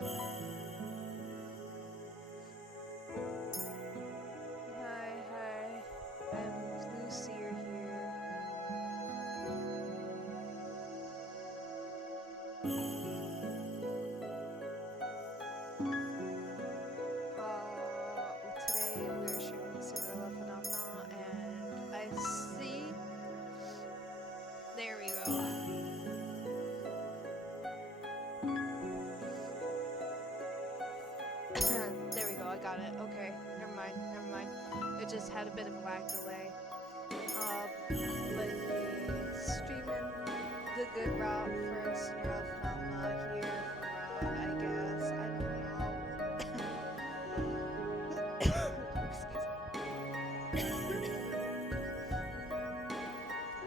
Hi, I'm Lucy here. Today we're streaming Cinderella Phenomena, and I see. There we go. There we go. I got it. Okay, never mind. Never mind. It just had a bit of a lag delay. But yeah, streaming the good route for Cinderella Phenomena here from Rod, I guess. I don't know. Excuse me.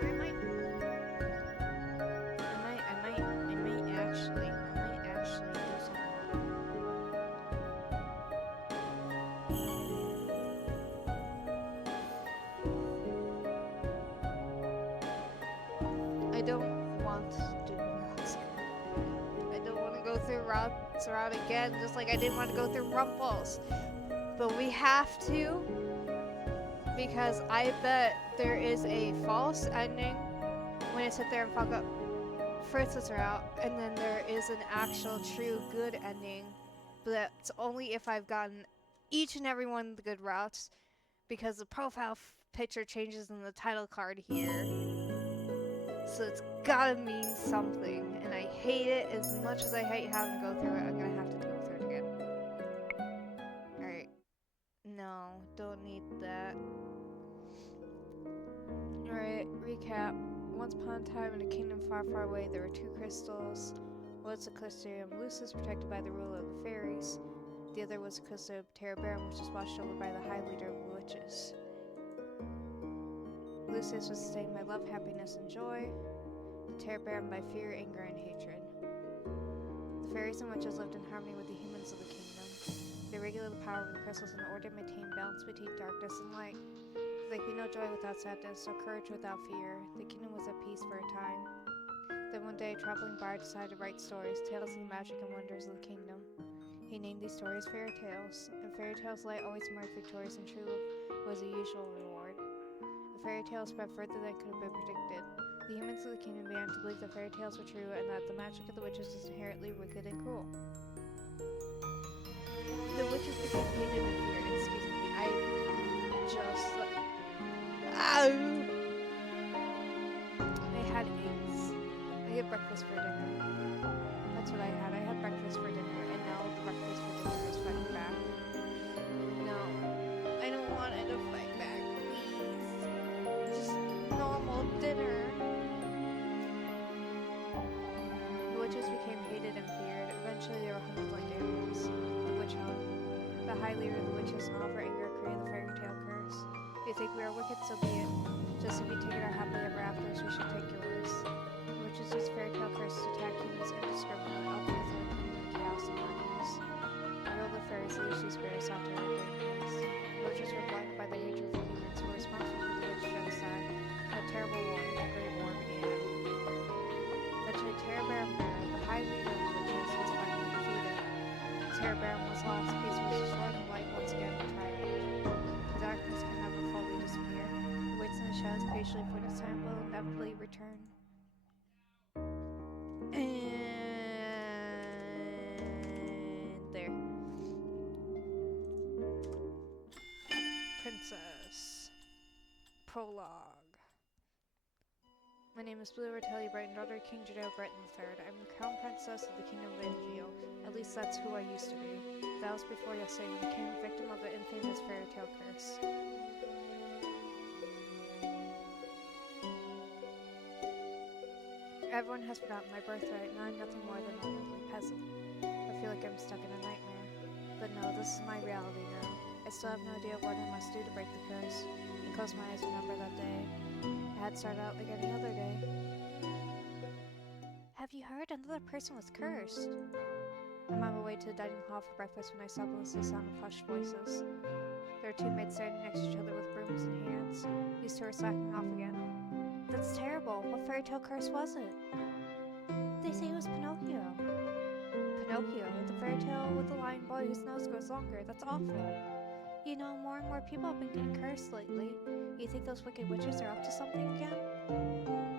Or I might actually do something. I don't want to do routes. I don't want to go through routes again, just like I didn't want to go through Rumples. But we have to, because I bet there is a false ending when I sit there and fuck up Fritz's route, and then there is an actual true good ending, but that's only if I've gotten each and every one of the good routes, because the profile picture changes in the title card here. So it's gotta mean something, and I hate it as much as I hate having to go through it. I'm gonna have to go through it again. Alright. No, don't need that. Alright, recap. Once upon a time in a kingdom far, far away, there were two crystals. One was the crystal Lucis, protected by the rule of the fairies. The other was the crystal Terrabarum, which was watched over by the high leader of the witches. Lucis was sustained by love, happiness, and joy. Terrabarum by fear, anger, and hatred. The fairies and witches lived in harmony with the humans of the kingdom. They regulated the power of the crystals in order to maintain balance between darkness and light. There could be no joy without sadness, or courage without fear. The kingdom was at peace for a time. Then one day, a traveling bard decided to write stories, tales of the magic and wonders of the kingdom. He named these stories fairy tales, and fairy tales light always emerged victorious, and true was the usual reward. The fairy tales spread further than could have been predicted. The humans of the kingdom began to believe that fairy tales were true, and that the magic of the witches was inherently wicked and cruel. The witches became hated and feared. Excuse me, I just... Ow! I had eggs. I had breakfast for dinner. That's what I had. I had breakfast for dinner, and now the breakfast for dinner is fighting back. No, I don't want it to fight back, please. Just normal dinner. The witches became hated and feared. Eventually, they were hunted like animals. The witch hunt. The high leader of the witches, in all of her anger, created the fairy tale curse. If you think we are wicked, so be it. Just if you take it our happily ever afters, we should take yours. The witches use fairy tale curses to attack humans indiscriminately, ultimately creating chaos and darkness. The rule of the fairies leads these spirits out to their greatness. The witches were blinded by their hatred for humans who were responsible for the witch genocide. A terrible war, the Great War, began. Eventually, Terrabarum, the high leader of the witches, was finally defeated. Terrabarum was lost, peace was destroyed, and light once again triumphed. The darkness can never fully disappear. The waits in the shadows patiently for this time will inevitably return. And there. Princess. Prologue. My name is Blue Ratelli Brighton, daughter of King Jadeo Breton III. I'm the crown princess of the kingdom of Infiel. At least that's who I used to be. That was before yesterday when I became a victim of the infamous fairy tale curse. Everyone has forgotten my birthright. Now I'm nothing more than a lonely peasant. I feel like I'm stuck in a nightmare. But no, this is my reality now. I still have no idea what I must do to break the curse. I close my eyes and remember that day. I had started out like any other day. Have you heard? Another person was cursed. I'm on my way to the dining hall for breakfast when I suddenly see the sound of hushed voices. There are two maids standing next to each other with brooms in hands. These two are slacking off again. That's terrible. What fairy tale curse was it? They say it was Pinocchio. Pinocchio, the fairy tale with the lying boy whose nose grows longer. That's awful. You know, more and more people have been getting cursed lately. You think those wicked witches are up to something again?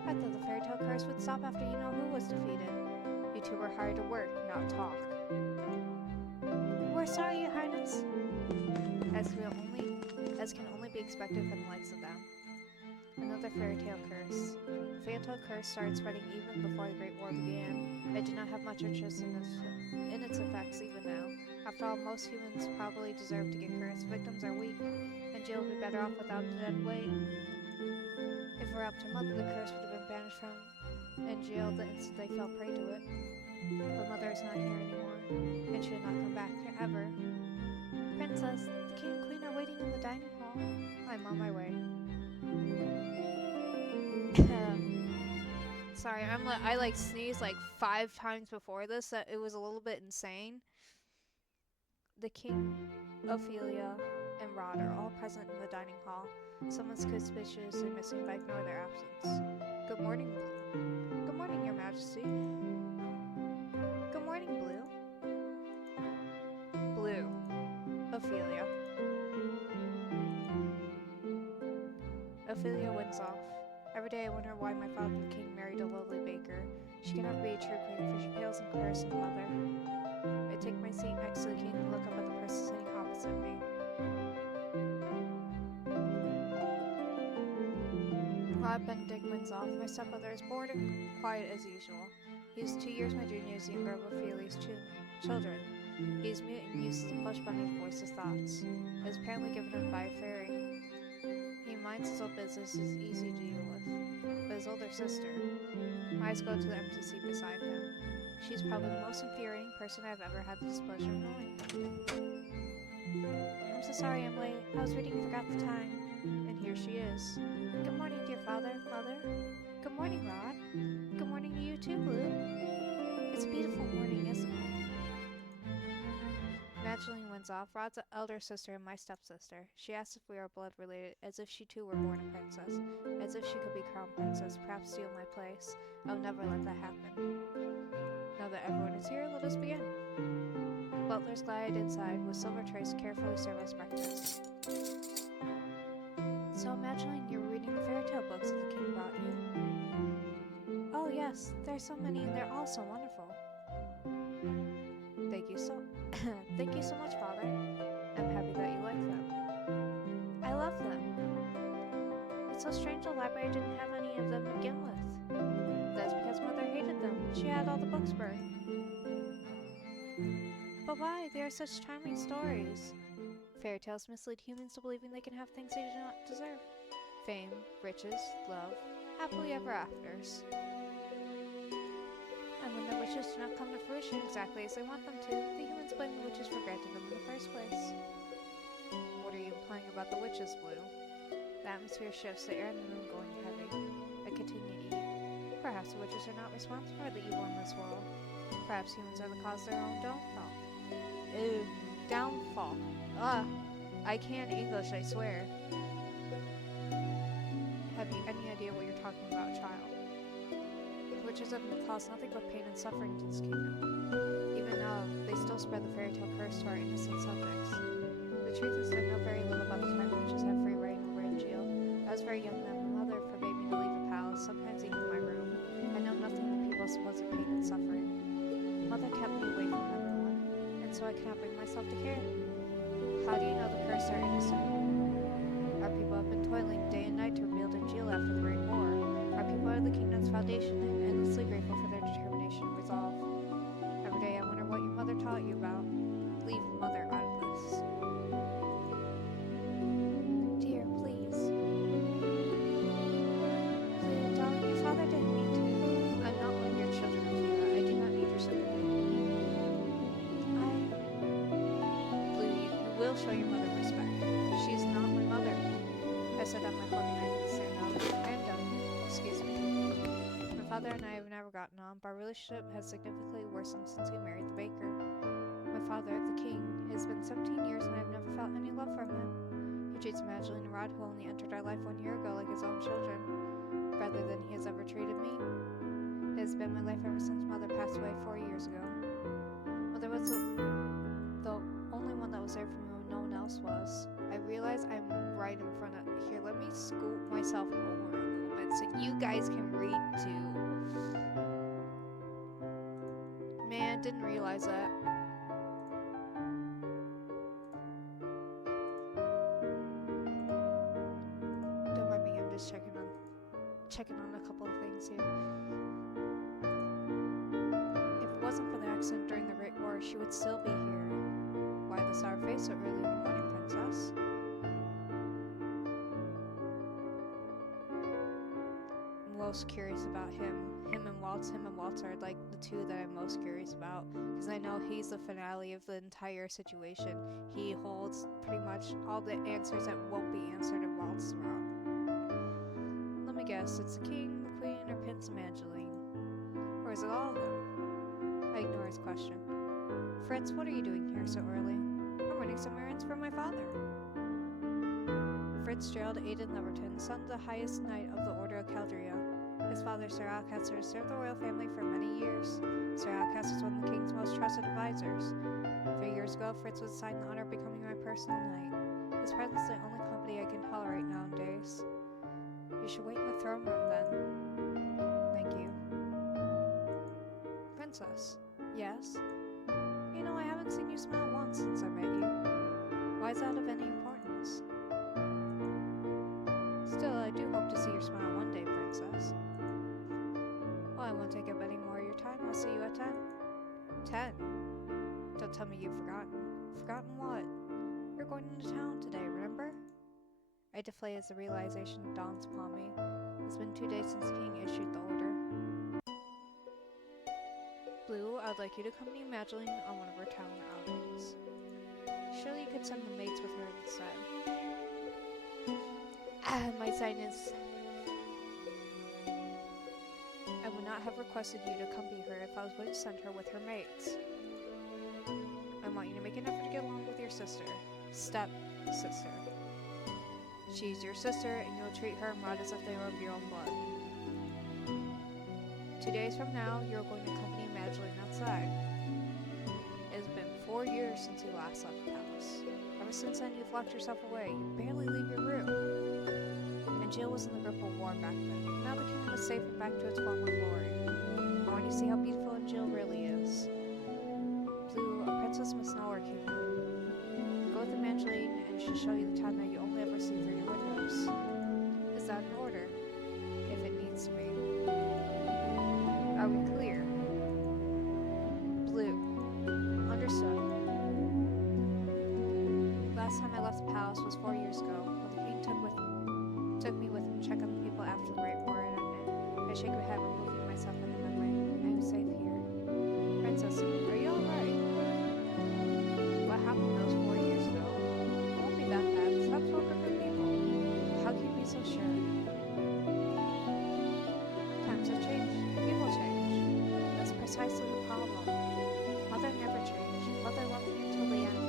I thought the fairy tale curse would stop after you know who was defeated. You two were hired to work, not talk. We're sorry, Your Highness. As can only be expected from the likes of them. Another fairy tale curse. The fairy tale curse started spreading even before the Great War began. I do not have much interest in its effects even now. After all, most humans probably deserve to get cursed. Victims are weak, and Jill would be better off without the dead weight. If it were up to Mother, the curse would have been banished from and jailed the instant they fell prey to it. But Mother is not here anymore, and she will not come back ever. Princess, the king and queen are waiting in the dining hall. I'm on my way. Sorry, I sneezed like 5 times before this. That it was a little bit insane. The king, Ophelia, and Rod are all present in the dining hall. Someone's suspiciously missing, but I ignore their absence. Good morning, Blue. Good morning, Your Majesty. Good morning, Blue. Blue. Ophelia. Ophelia wins off. Every day I wonder why my father the king married a lowly baker. She cannot be a true queen, for she pales in comparison to Mother. I take my seat next to the king and look up at the person sitting opposite me. Rod Benedict wins off. My stepmother is bored and quiet as usual. He is 2 years my junior, is younger of Ophelia's children. He is mute and uses a plush bunny to voice his thoughts. It is apparently given him by a fairy. He minds his own business, is easy to deal with. But his older sister, my eyes go to the empty seat beside him. She's probably the most infuriating person I've ever had the displeasure of knowing. I'm so sorry I'm late. I was reading and forgot the time. And here she is. Good morning, dear father, mother. Good morning, Rod. Good morning to you too, Blue. It's a beautiful morning, isn't it? Magdalene wins off. Rod's elder sister and my stepsister. She asks if we are blood related, as if she too were born a princess, as if she could be crown princess, perhaps steal my place. I'll never let that happen. Now that everyone is here, let us begin. Butlers glide inside with silver trays to carefully serve us breakfast. So, Magdalene, you're reading the fairy tale books that the king brought you. Oh yes, there's so many and they're all so wonderful. Thank you so much, Father. I'm happy that you like them. I love them. It's so strange the library didn't have any of them to begin with. That's because Mother hated them. She had all the books burned. But why? They are such charming stories. Fairy tales mislead humans to believing they can have things they do not deserve. Fame, riches, love, happily ever afters. And when their wishes do not come to fruition exactly as they want them to, the humans blame the witches for granting them in the first place. What are you implying about the witches, Blue? The atmosphere shifts, the air in the room going heavy. I continue to eat. Perhaps the witches are not responsible for the evil in this world. Perhaps humans are the cause of their own downfall. Ew, downfall. I can English, I swear. Have you any idea what you're talking about, child? Witches have caused nothing but pain and suffering to this kingdom. Even now, they still spread the fairy tale curse to our innocent subjects. The truth is, I know very little about the time witches have free reign over Angel. I was very young then. My mother forbade me to leave the palace, sometimes even my room. I know nothing of the people's supposed pain and suffering. Mother kept me away from everyone, and so I cannot bring myself to care. How do you know the curse are innocent? Our people have been toiling day and night to rebuild Angel after the Great War. Our people are the kingdom's foundation and endlessly grateful for their determination and resolve. Every day I wonder what your mother taught you about. Leave Mother out of this. Dear, please. Please, darling, your father didn't mean to. I'm not one of your children, Ophelia. I do not need your sympathy. Blue, you will show your mother respect. She is not my mother. I set down my fork and knife and stared out. I am done. Excuse me. My father and I have never gotten on, but our relationship has significantly worsened since we married the baker. My father, the king, has been 17 years and I have never felt any love from him. He treats Magdalene and Rod, who only entered our life 1 year ago, like his own children, rather than he has ever treated me. It has been my life ever since Mother passed away 4 years ago. was there for me when no one else was. I realize I'm right in front of... Here, let me scoot myself over a little bit so you guys can read too. Man, didn't realize that. Don't mind me, I'm just checking on a couple of things here. If it wasn't for the accident during the Great War, she would still be here. Why the sour face so early in the morning, princess? I'm most curious about him. Him and Waltz are like the two that I'm most curious about, because I know he's the finale of the entire situation. He holds pretty much all the answers that won't be answered in Waltz's wrong. Let me guess, it's the king, the queen, or Prince Evangeline? Or is it all of them? I ignore his question. Fritz, what are you doing here so early? I'm running some errands for my father. Fritz Gerald Aidan Leverton, son of the highest knight of the Order of Caldria. His father, Sir Alcaster, served the royal family for many years. Sir Alcaster is one of the king's most trusted advisors. 3 years ago, Fritz was assigned the honor of becoming my personal knight. His presence is the only company I can tolerate nowadays. You should wait in the throne room then. Thank you. Princess. Yes? You know, I haven't seen you smile once since I met you. Why is that of any importance? Still, I do hope to see your smile one day, princess. Well, I won't take up any more of your time. I'll see you at 10. 10? Don't tell me you've forgotten. Forgotten what? You're going into town today, remember? I deflate as the realization dawns upon me. It's been 2 days since the king issued the order. Blue, I'd like you to accompany Madeline on one of her town outings. Surely you could send the maids with her instead. My sign is... I would not have requested you to accompany her if I was going to send her with her maids. I want you to make an effort to get along with your sister. Step-sister. She's your sister, and you'll treat her and Rod as if they were of your own blood. 2 days from now, you're going to accompany Madeline outside. It has been 4 years since you last left the palace. Ever since then, you've locked yourself away. You barely leave your room. And Jill was in the grip of war back then. Now the kingdom is safe and back to its former glory. I want you to see how beautiful Jill really is. Blue, a princess must know her kingdom. Go with Evangeline, and she'll show you the town that you only ever see through your windows. Is that an order? If it needs to be. Are we clear? Blue. Understood. Last time I left the palace was 4 years ago, when the king took me with him to check on the people after the Great War had ended. I shake my head, removing myself from the memory. I am safe here. Princess, are you alright? What happened those 4 years ago? It won't be that bad. Stop talking to people. How can you be so sure? Times have changed. People change. That's precisely the problem. Mother never changed. Mother loved me until the end.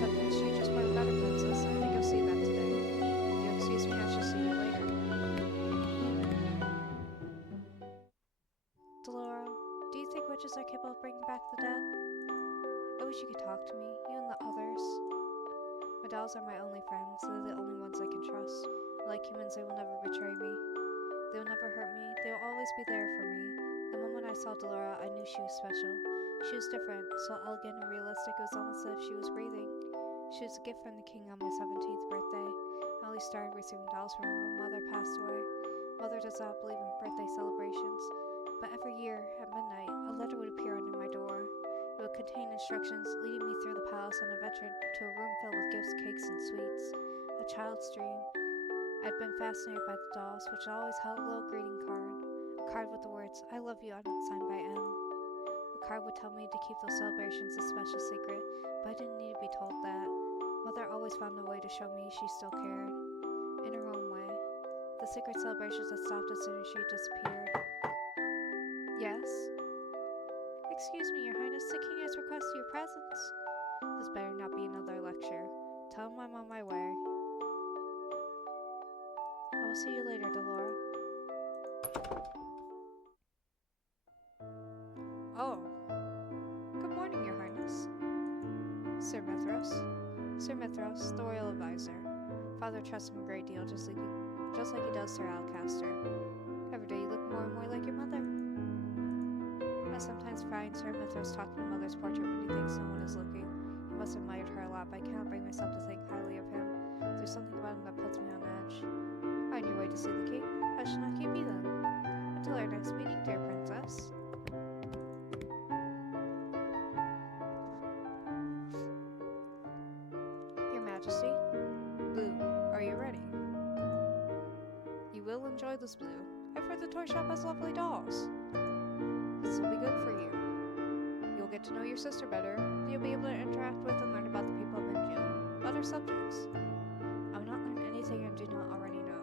Sometimes she just for a better, princess. I think you'll see that today. If you'll excuse me, I shall see you later. Delora, do you think witches are capable of bringing back the dead? I wish you could talk to me, you and the others. My dolls are my only friends. They're the only ones I can trust. Like humans, they will never betray me. They will never hurt me. They will always be there for me. The moment I saw Delora, I knew she was special. She was different, so elegant and realistic, it was almost as if she was breathing. She was a gift from the king on my 17th birthday. I only started receiving dolls from her when Mother passed away. Mother does not believe in birthday celebrations, but every year, at midnight, a letter would appear under my door. It would contain instructions leading me through the palace on a venture to a room filled with gifts, cakes, and sweets. A child's dream. I'd been fascinated by the dolls, which always held a little greeting card. A card with the words, "I love you," on it, signed by M. The card would tell me to keep those celebrations a special secret, but I didn't need to be told that. Mother always found a way to show me she still cared. In her own way. The secret celebrations had stopped as soon as she disappeared. Yes? Excuse me, Your Highness, the king has requested your presence. This better not be another lecture. Tell him I'm on my way. I will see you later, Delora. Oh. Good morning, Your Highness. Sir Mithras. Sir Mithras, the royal advisor. Father trusts him a great deal, just like he does Sir Alcaster. Every day you look more and more like your mother. I sometimes find Sir Mithras talking to Mother's portrait when he thinks no one is looking. He must have admired her a lot, but I cannot bring myself to think highly of him. There's something about him that puts me on edge. On your way to see the king? I shall not keep you then. Until our next meeting, dear princess. Your Majesty? Blue, are you ready? You will enjoy this, Blue. I've heard the toy shop has lovely dolls. This will be good for you. You'll get to know your sister better. You'll be able to interact with and learn about the people of Minju, other subjects. I will not learn anything I do not already know.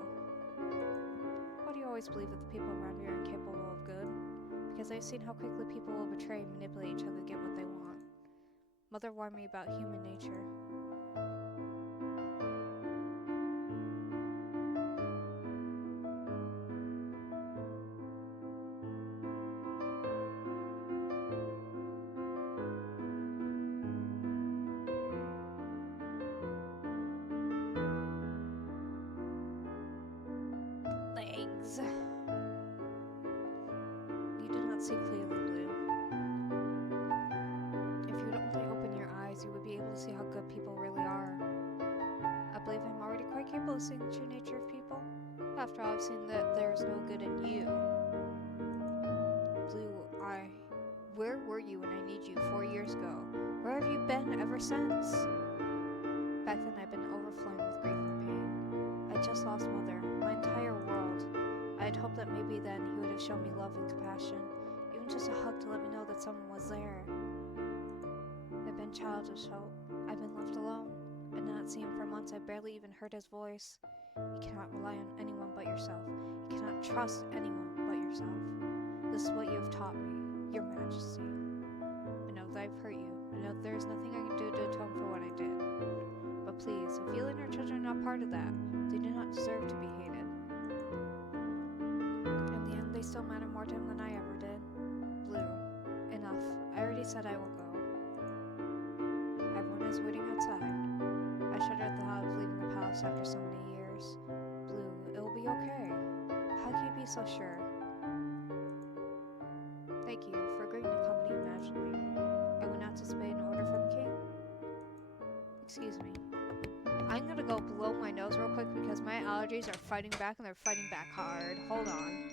Why do you always believe that the people around you are incapable of good? Because I've seen how quickly people will betray and manipulate each other to get what they want. Mother warned me about human nature. Legs. You do not see clearly, Blue. If you would only open your eyes, you would be able to see how good people really are. I believe I'm already quite capable of seeing the true nature of people. After all, I've seen that there is no good in you. Blue, where were you when I needed you 4 years ago? Where have you been ever since? Back then, I'd been overflowing with grief and pain. I just lost Mother, my entire world. I had hoped that maybe then he would have shown me love and compassion, even just a hug to let me know that someone was there. I've been childish hope. I've been left alone. I did not see him for months. I barely even heard his voice. You cannot rely on anyone but yourself. You cannot trust anyone but yourself. This is what you have taught me, Your Majesty. I know that I've hurt you. I know that there is nothing I can do to atone for what I did. But please, if you and your children are not part of that, they do not deserve to be hated. In the end, they still matter more to him than I ever did. Blue, enough. I already said I will go. Everyone is waiting outside. I shudder at the thought of leaving the palace after so many years. Blue, it will be okay. How can you be so sure? Thank you for agreeing to accompany me magically. I would not disobey an order from the king. Excuse me. I'm gonna go blow my nose real quick because my allergies are fighting back and they're fighting back hard. Hold on.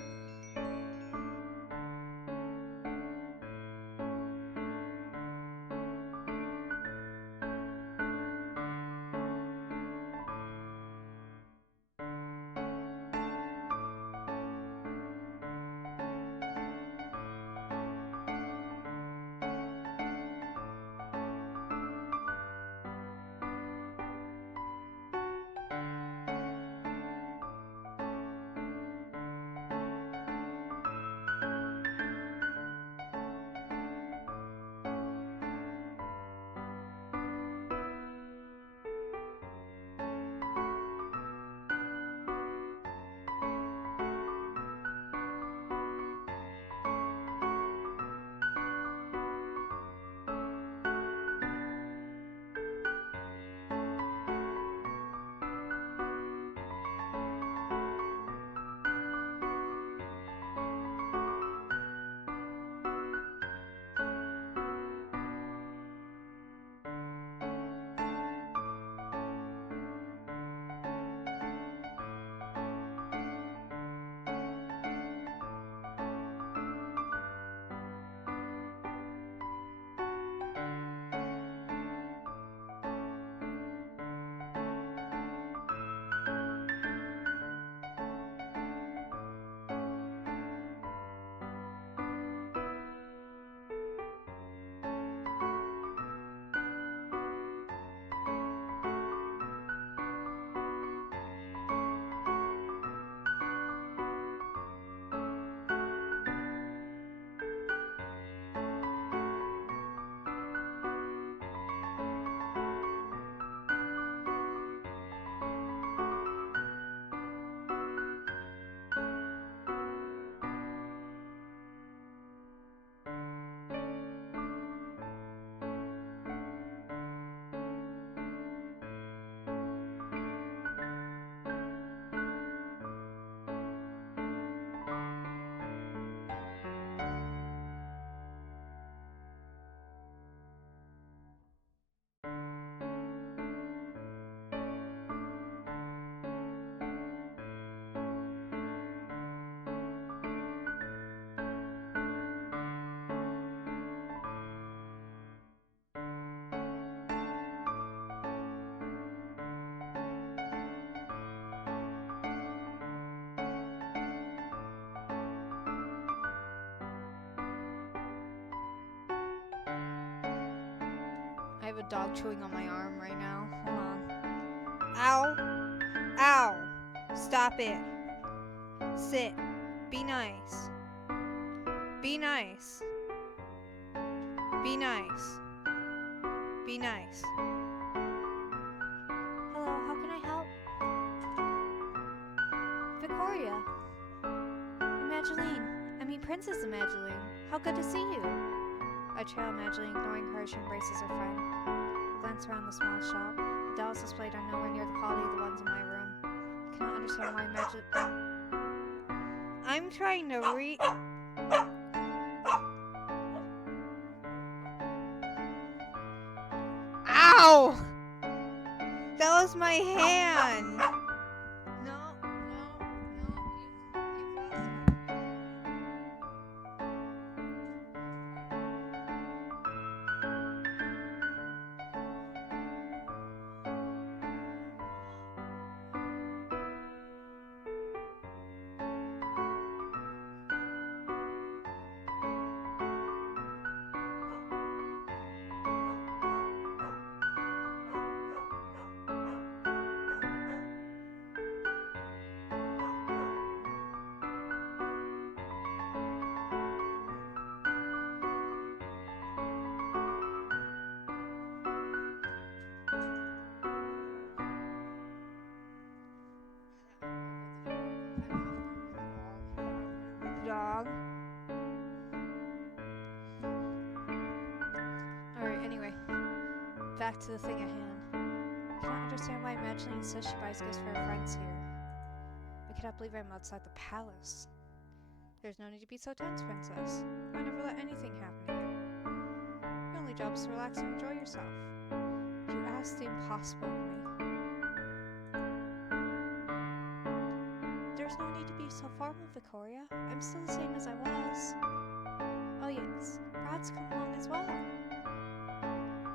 a dog chewing on my arm right now. Hold on. Ow! Ow! Stop it. Sit. Be nice. Be nice. Be nice. Be nice. Hello, how can I help? Victoria. Princess Evangeline. How good to see you. I trail Evangeline, ignoring her as she embraces her friend. I glance around the small shop. The dolls displayed are nowhere near the quality of the ones in my room. I cannot understand why I'm trying to Ow! That was my hand! No. Dog. Alright, anyway. Back to the thing at hand. I cannot understand why Evangeline says she buys gifts for her friends here. I cannot believe I'm outside the palace. There's no need to be so tense, Princess. I never let anything happen to you. Your only job is to relax and enjoy yourself. You asked the impossible of me. There's no need to be so formal, Victoria. I'm still the same as I was. Oh yes, Rod's come along as well.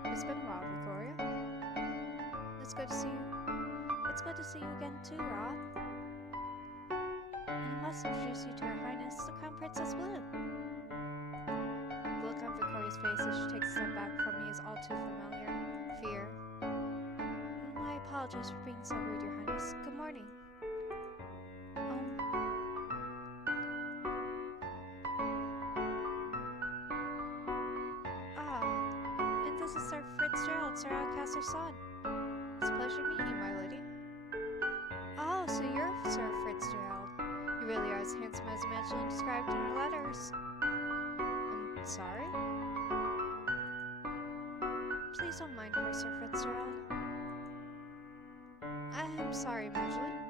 It's been a while, Victoria. It's good to see you. It's good to see you again too, Rod. And I must introduce you to Her Highness, the Crown Princess Bloom. The look on Victoria's face as she takes a step back from me is all too familiar. Fear. My apologies for being so rude, Your Highness. Good morning. This is Sir Fitzgerald, Sir Alcaster's son. It's a pleasure to meet you, my lady. Oh, so you're Sir Fitzgerald. You really are as handsome as Evangeline described in her letters. I'm sorry? Please don't mind her, Sir Fitzgerald. I'm sorry, Evangeline.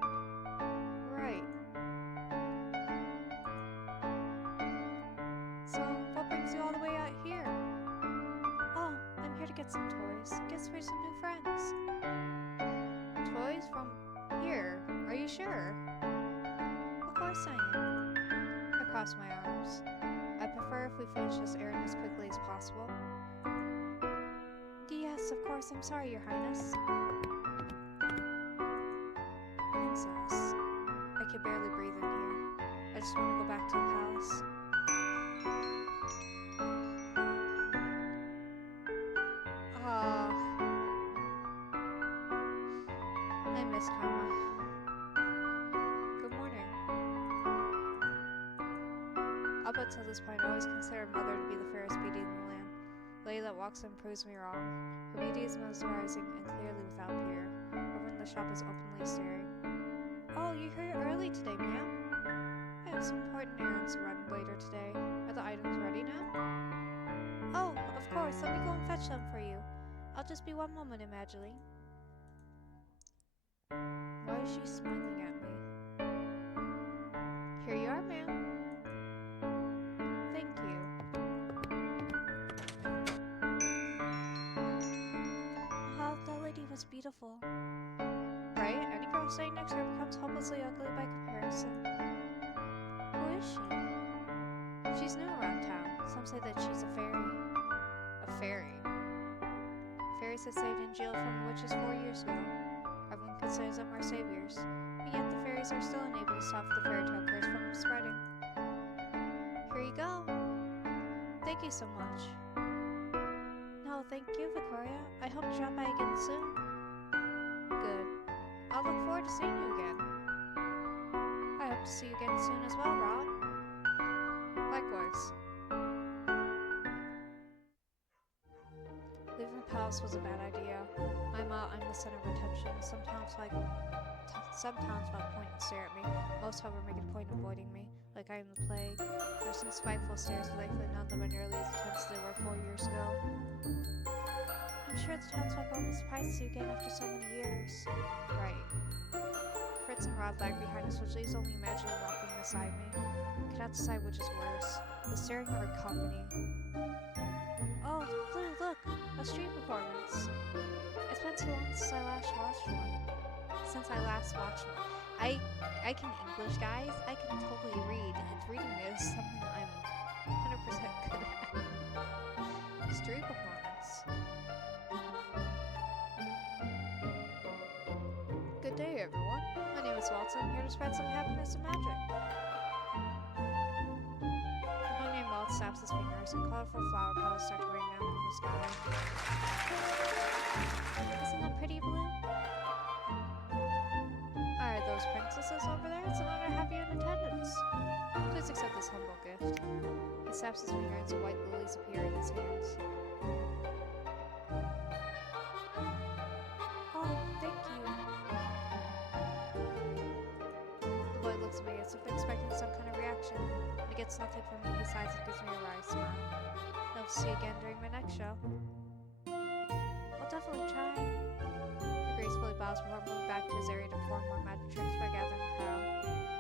Right. So, what brings you all the way out here? To get some toys. Gifts for some new friends. Toys from here? Are you sure? Of course I am. I cross my arms. I prefer if we finish this errand as quickly as possible. Yes, of course. I'm sorry, Your Highness. Princess. I can barely breathe in here. I just want to go back to the palace. I miss Karma. Good morning. Up until this point, I always considered Mother to be the fairest beauty in the land. The lady that walks in proves me wrong. Her beauty is mesmerizing and clearly without peer. Everyone in the shop is openly staring. Oh, you're here early today, ma'am? I have some important errands to run later today. Are the items ready now? Oh, of course. Let me go and fetch them for you. I'll just be one moment, Evangeline. Why is she smiling at me? Here you are, ma'am. Thank you. Oh, that lady was beautiful. Right? Any girl standing next to her becomes hopelessly ugly by comparison. Who is she? She's new around town. Some say that she's a fairy. A fairy? Fairies have saved in jail from the witches 4 years ago. Everyone considers them our saviors, and yet the fairies are still unable to stop the fairy tale curse from spreading. Here you go. Thank you so much. No, thank you, Victoria. I hope to drop by again soon. Good. I'll look forward to seeing you again. I hope to see you again soon as well, Rod. Likewise. Leaving the palace was a bad idea. I'm the center of attention. Some towns will point and stare at me. Most, however, make it a point of avoiding me, like I am the plague. There are some spiteful stares, but thankfully none of them are nearly as intense as they were 4 years ago. I'm sure the townsfolk won't be surprised to see you again after so many years. Right. Fritz and Rod lag behind us, which leaves only Imagine walking beside me. I cannot decide which is worse, the staring or company. Oh, Blue, look! A street performance! It's been so long since I last watched one. I can English, guys. I can totally read, and reading is something I'm 100% good at. Street performance. Good day, everyone. My name is Walton. I'm here to spread some happiness and magic. The boy named Walt snaps his fingers, and colorful flower petals start to rain down from the sky. Isn't that pretty, Blue? Are those princesses over there? It's an honor to have you in attendance. Please accept this humble gift. He snaps his finger and some white lilies appear in his hands. Oh, thank you. The boy looks at me as if expecting some kind of reaction. When he gets nothing from me, he sighs and gives me a wry smile. Hope to see you again during my next show. I'll definitely try. He gracefully bows before moving back to his area to perform more magic tricks for a gathering crowd.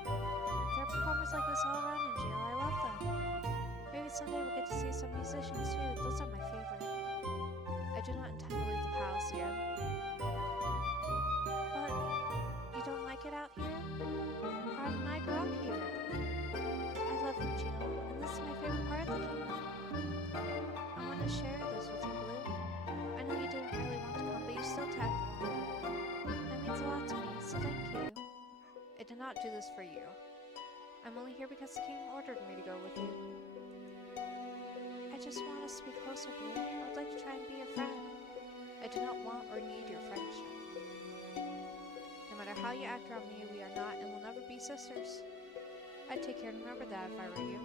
There are performers like this all around in jail. I love them. Maybe someday we'll get to see some musicians too. Those are my favorite. I do not intend to leave the palace again. But you don't like it out here? Rod and I grew up here. I love you, Jill, and this is my favorite part of the kingdom. I want to share this with you, Blue. I know you didn't really want to come, but you still tagged along. That means a lot to me, so thank you. I did not do this for you. I'm only here because the king ordered me to go with you. I just want us to be closer, Blue. I would like to try and be your friend. I do not want or need your friendship. No matter how you act around me, we are not and will never be sisters. I'd take care to remember that if I were you.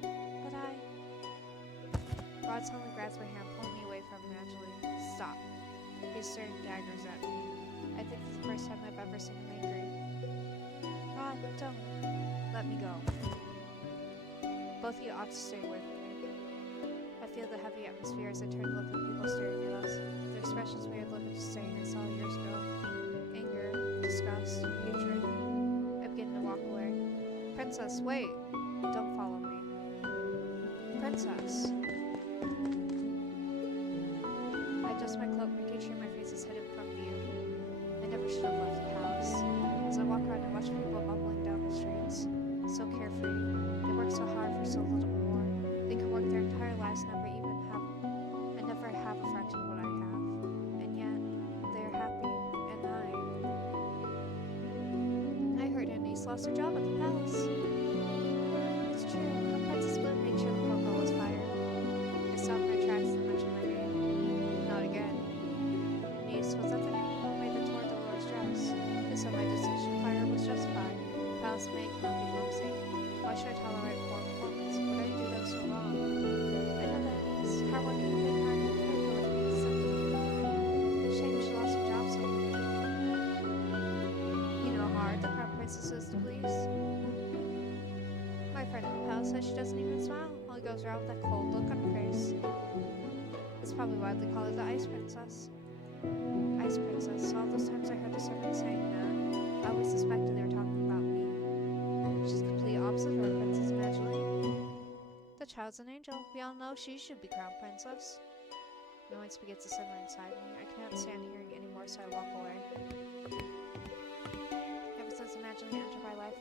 But Rod suddenly grabs my hand, pulling me away from Evangeline. Stop. He's staring daggers at me. I think it's the first time I've ever seen him angry. Rod, don't. Let me go. Both of you ought to stay away from me. I feel the heavy atmosphere as I turn to look at the people staring at us. Their expressions mirror the look of disdain I saw years ago. Anger, disgust, hatred. I begin to walk away. Princess, wait! Don't follow me. Princess! I adjust my cloak, making sure my face is hidden from view. I never should have left the palace. As I walk around, I watch people bubbling down the streets. So carefree. They work so hard for so little more. They could work their entire lives, never have a fraction of what I have. And yet, they are happy. And I heard Anise lost her job at the palace. It's true. Princess Bloom made sure the poor girl was fired. I stopped my tracks and mentioned my name. Not again. Anise, was that the name who made the tour Dolores dress? They said my decision to fire her was justified. Palace maid cannot be clumsy. Why should I tolerate poor performance? What did I do that was so wrong? I know that Anise, hard working and big hearted, and faithful with me is simple. Shame she lost her job so quickly. You know how hard the crown princess is to please. My friend in the palace says she doesn't even smile while he goes around with that cold look on her face. It's probably why they call her the Ice Princess. Ice Princess. All those times I heard the servants saying that, I always suspected they were talking about me. She's the complete opposite of her Princess Evangeline. The child's an angel. We all know she should be crown princess. Annoyance begins to simmer inside me. I cannot stand hearing anymore, so I walk away. Ever since Evangeline entered my life,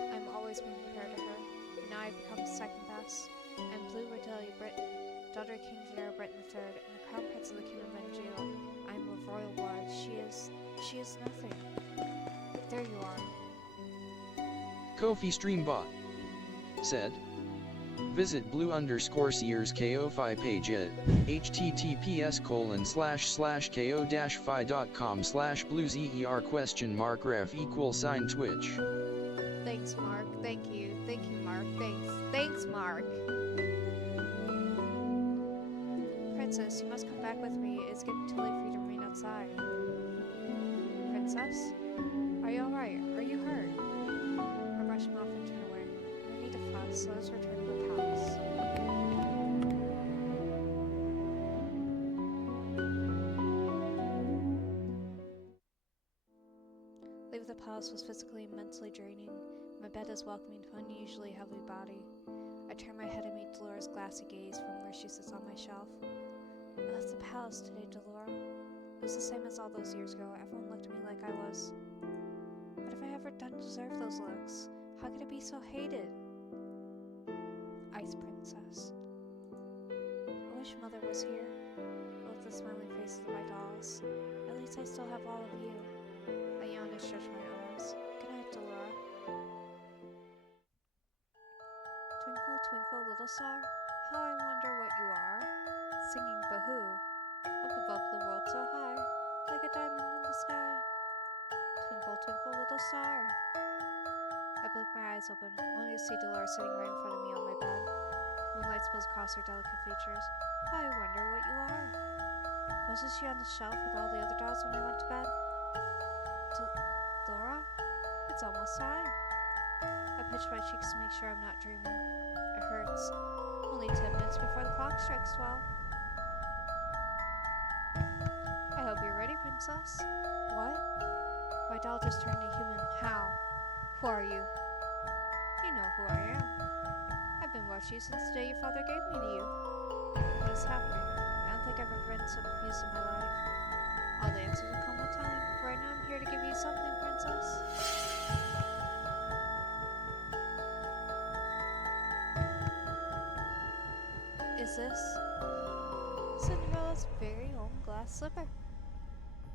I'm always been prepared to her. And now I've become second best. And Blue Redelia Britain, daughter of King Gennaro Britain III, and the crown prince of the kingdom of Venezuela. I am of royal blood. She is nothing. There you are. Ko-fi Stream Bot said, Visit blue_seers ko-fi page at https://ko-fi.com/blueser?ref=Twitch. Thanks, Mark. Thank you. Thank you, Mark. Thanks. Thanks, Mark. Princess, you must come back with me. It's getting too late for you to remain outside. Princess? Are you alright? Are you hurt? I brush him off and turn away. No need to fuss. Let us return to the palace. Leaving the palace was physically and mentally draining. My bed is welcoming to an unusually heavy body. I turn my head and meet Delora's glassy gaze from where she sits on my shelf. I left the palace today, Delora. It was the same as all those years ago. Everyone looked at me like I was... What have I ever done to deserve those looks? How could I be so hated? Ice Princess. I wish Mother was here. I love the smiling faces of my dolls. At least I still have all of you. I yawn and stretch my arms. Good night, Delora. Twinkle, twinkle, little star, how I wonder what you are. Singing Bahoo, up above the world so high, like a diamond in the sky. Twinkle, twinkle, little star. I blink my eyes open, only to see Delora sitting right in front of me on my bed. Moonlight spills across her delicate features. How I wonder what you are. Wasn't she on the shelf with all the other dolls when I went to bed? Delora? It's almost time. I pinch my cheeks to make sure I'm not dreaming. It hurts. Only 10 minutes before the clock strikes 12. I hope you're ready, Princess. What? My doll just turned to human. How? Who are you? You know who I am. I've been watching you since the day your father gave me to you. What is happening? I don't think I've ever been so confused in my life. All the answers will come with time. Right now I'm here to give you something, Princess. Is this Cinderella's very own glass slipper?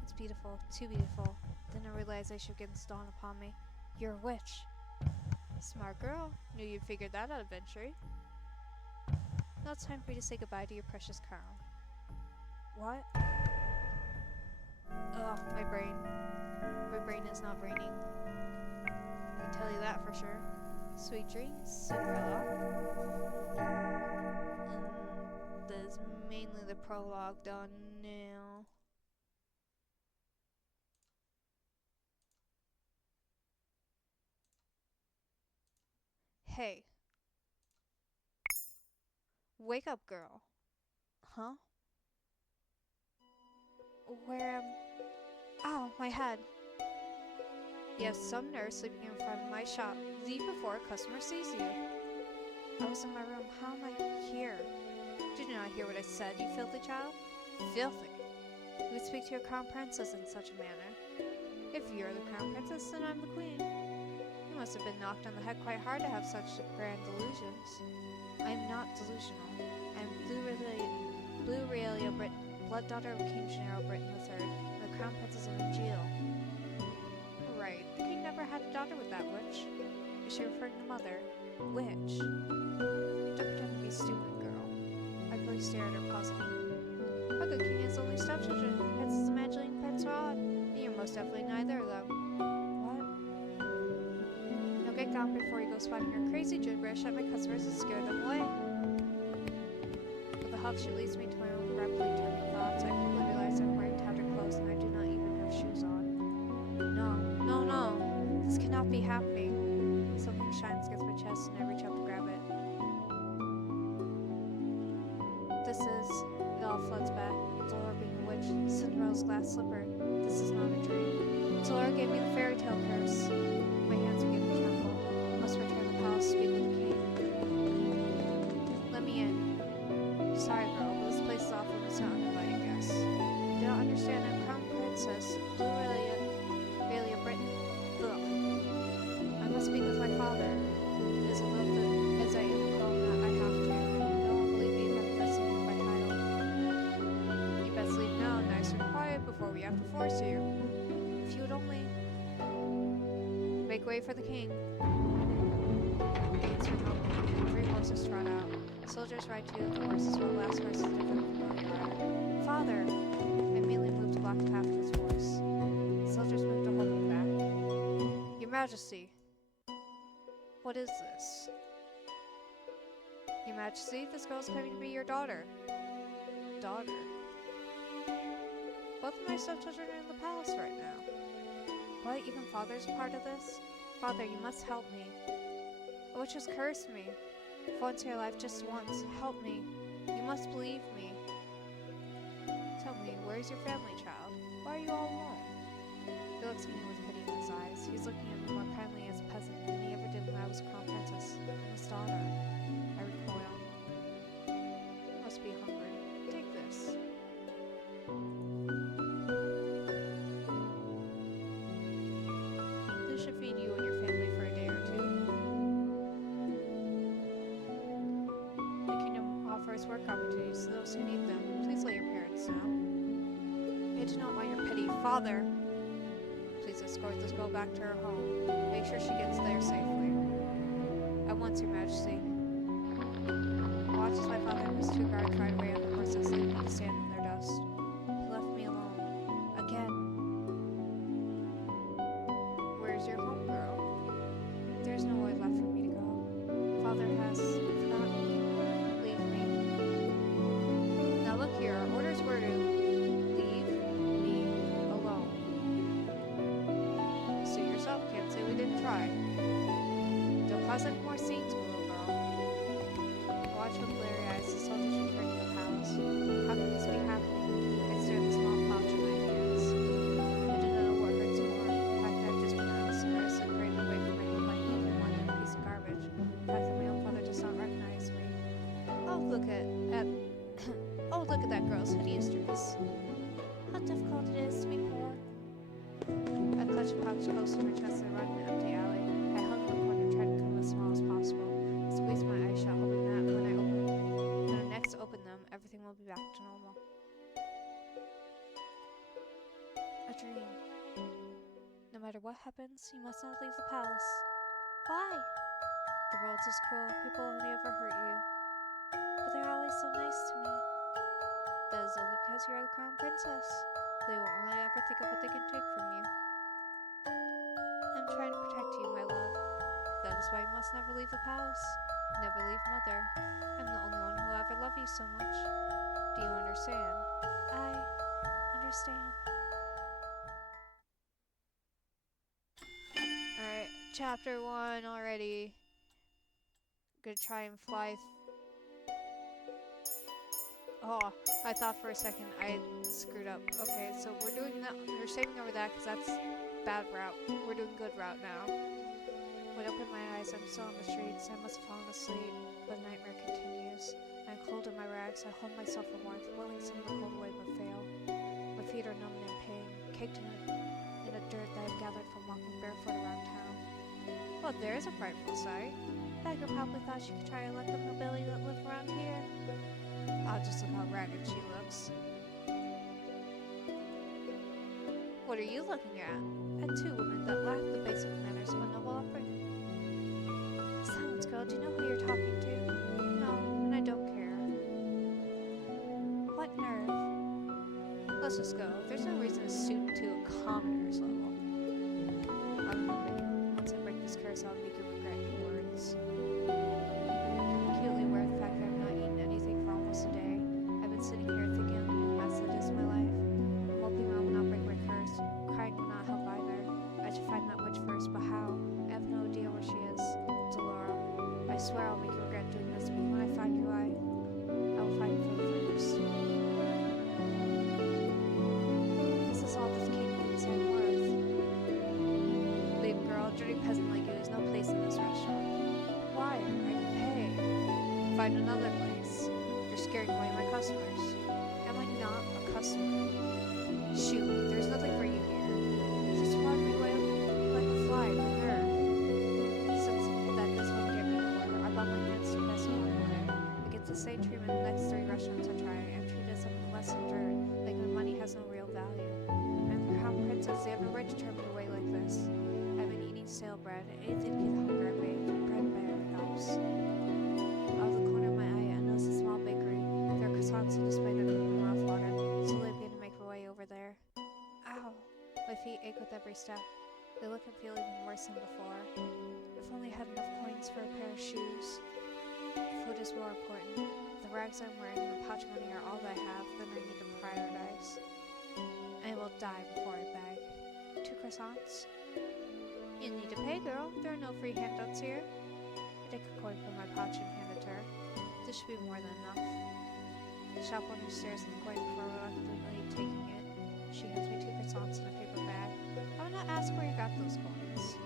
It's beautiful, too beautiful. Then a realization begins to dawn upon me. You're a witch. Smart girl. Knew you'd figured that out eventually. Now it's time for you to say goodbye to your precious crown. What? Ugh, my brain. My brain is not braining. I can tell you that for sure. Sweet dreams, Cinderella. There's mainly the prologue done now. Hey. Wake up, girl. Huh? Where am... Ow, my head. You have some nurse sleeping in front of my shop. Leave before a customer sees you. I was in my room. How am I here? Did you not hear what I said, you filthy child? Filthy. You would speak to your crown princess in such a manner. If you're the crown princess, then I'm the queen. You must have been knocked on the head quite hard to have such grand delusions. I am not delusional. I am Blue Aurelia Britain, blood daughter of King Gennaro Britain III, and the crown princess of Anjou. Right, the king never had a daughter with that witch. Is she referring to mother? Witch. Don't pretend to be stupid, girl. I really stare at her puzzled. Our good king has only stepchildren, Princess Evangeline and Prince Rod, and you're most definitely neither of them. What? Now get gone before you go spotting your crazy gibberish at my customers and scare them away. With a huff, she leads me to my own rapidly turning thoughts. I quickly realize I'm wearing tattered clothes and I do not even have shoes on. No. This cannot be happening. Something shines against my chest and I reach out to grab it. It all floods back. Delora being a witch, Cinderella's glass slipper. This is not a dream. Delora gave me the fairy tale curse. My hands begin to tremble. I must return to the palace to speak with the king. Let me in. Sorry, girl, but this place is off limits to uninvited guests. You don't understand. I'm crown princess, Blue Aurelia Britain. Ugh. I must speak with my father. As I love them as I am grown that I have to. No one will believe me if I'm pressing with my title. You best leave now, nice and quiet, before we have to force you. If you would only make way for the king. The gates swing open, and 3 horses trot out. Soldiers ride to the horses while the last horse is different from familiar rider. Father! I immediately moved to block the path of his horse. Soldiers moved to hold me back. Your Majesty! What is this? Your Majesty, this girl is claiming to be your daughter. Daughter? Both of my stepchildren are in the palace right now. What? Even Father's part of this? Father, you must help me. The witch has cursed me. For once in your life, just once, help me. You must believe me. Tell me, where is your family, child? Why are you all alone? He looks at me with pity in his eyes. He's looking at me more kindly as a peasant than he ever did when I was a crown princess, his daughter. I recoil. You must be hungry. Take this. This should feed you and your family for a day or two. The kingdom offers work opportunities to those who need them. Please let your parents know. I do not want your pity, Father. Please escort this girl back to her home. Make sure she gets there safely. At once, Your Majesty. I watched as my father and his 2 guards ride away on the horses, leaving me to stand in their dust. He left me alone. Again. Where's your home, girl? There's nowhere left for me to go. Father has forgotten me. Leave me. Now look here, our orders were to leave me alone. Suit yourself, can't say we didn't try. Don't cause any more scenes, little girl. I watch with bleary eyes the soldiers return to the palace. How can this be happening? I stare at the small pouch in my hands. I do not know what hurts more. The fact that I've just been unsmercifully separated away from my home like even more than a piece of garbage. The fact that my own father does not recognize me. Oh, look at oh, look at that girl's hideous dress. How difficult it is to be poor. I clutch the pouch close to my chest and run in an empty alley. I hung in the corner, trying to become as small as possible. I squeezed my eyes shut, hoping that when I next open them, everything will be back to normal. A dream. No matter what happens, you must not leave the palace. Why? The world is cruel. People only ever hurt you. But they're always so nice to me. That is only because you are the crown princess. They will only ever think of what they can take from you. I'm trying to protect you, my love. That is why you must never leave the palace. Never leave Mother. I'm the only one who will ever love you so much. Do you understand? I understand. Alright, chapter 1 already. Gonna try and fly. Oh, I thought for a second I screwed up. Okay, so we're doing that. We're saving over that because that's bad route. We're doing good route now. When I open my eyes, I'm still on the streets. I must have fallen asleep. The nightmare continues. I'm cold in my rags. I hold myself for warmth, willing some of the cold away but fail. My feet are numb and in pain, caked in the dirt that I've gathered from walking barefoot around town. Well, there's a frightful sight. Bagger probably thought she could try to let the nobility that live around here. Oh, just look how ragged she looks. What are you looking at? At 2 women that lack the basic manners of a noble upbringing. Silence, girl. Do you know who you're talking to? No, and I don't care. What nerve? Let's just go. There's no reason to stoop to a commoner's level. Once I break this curse, I'll make you regret your words. I'm acutely aware of the fact that I've not eaten anything for almost a day. I've been sitting here thinking of the new mess that is my life. I'm hoping I will not break my curse. Crying will not help either. I should find that witch first, but how? I have no idea where she is. Delora. I swear I'll make you regret doing this, but when I find you, I will fight for the first. This is all this king thinks I'm worth. Leave, girl. A dirty peasant like you has no place in this restaurant. Why? I can pay. Find another place. You're scaring away my customers. Am I not a customer? Shoot, there's nothing for you here. Just run me away like a fly, the nerve. Since that this won't get me nowhere, I bump my hands to mess along the way. I get the same treatment in the next 3 restaurants I try. I'm treated as something less than dirt, like my money has no real value. I'm the crown princess. They have no right to turn me away like this. I've been eating stale bread, and anything to get the hunger at bay. Bread helps. Out of the corner of my eye, I croissants and display them in my mouth water, slowly begin to make my way over there. Ow! My feet ache with every step. They look and feel even worse than before. If only I had enough coins for a pair of shoes. Food is more important. The rags I'm wearing and the pouch money are all that I have, then I need to prioritize. I will die before I beg. 2 croissants? You need to pay, girl. There are no free handouts here. I take a coin from my pouch and hand it to her. This should be more than enough. The shop owner stares at the coin before reluctantly taking it. She hands me 2 croissants in a paper bag. I will not ask where you got those coins.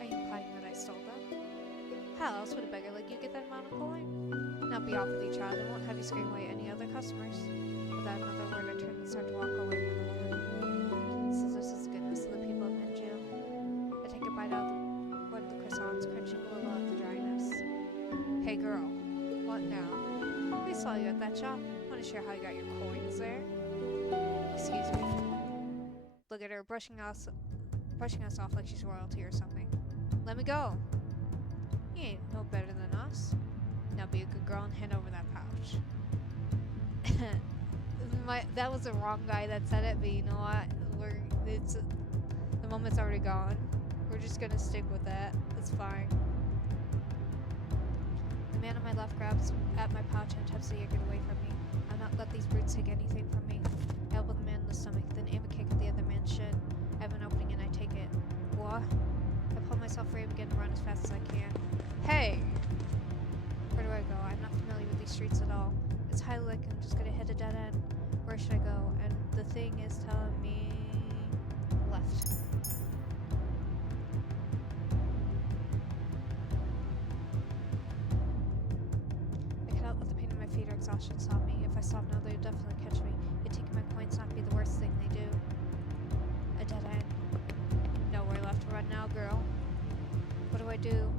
Are you implying that I stole them? How else would a beggar like you get that amount of coin? Now be off with you, child. I won't have you scare away any other customers. Without another word, I turn and start to walk away from the woman. Scissors is the goodness of the people of Minju. I take a bite out of one of the croissants, crunching a little at the dryness. Hey girl, what now? We saw you at that shop. Want to share how you got your coins there? Excuse me. Look at her, brushing us off like she's royalty or something. Let me go. You ain't no better than us. Now be a good girl and hand over that pouch. That was the wrong guy that said it, but you know what? The moment's already gone. We're just gonna stick with that. It's fine. The man on my left grabs at my pouch and attempts to yank it away from me. I'll not let these brutes take anything from me. I elbow the man in the stomach, then aim a kick at the other man's shin. I have an opening and I take it. What? I pull myself free and begin to run as fast as I can. Hey! Where do I go? I'm not familiar with these streets at all. It's highly likely I'm just gonna hit a dead end. Where should I go? And the thing is telling me... left. I cannot let the pain in my feet or exhaustion stop me. If I stop now, they would definitely catch me. They'd take my coins, not be the worst thing they do. A dead end. Nowhere left to run now, girl. What do I do?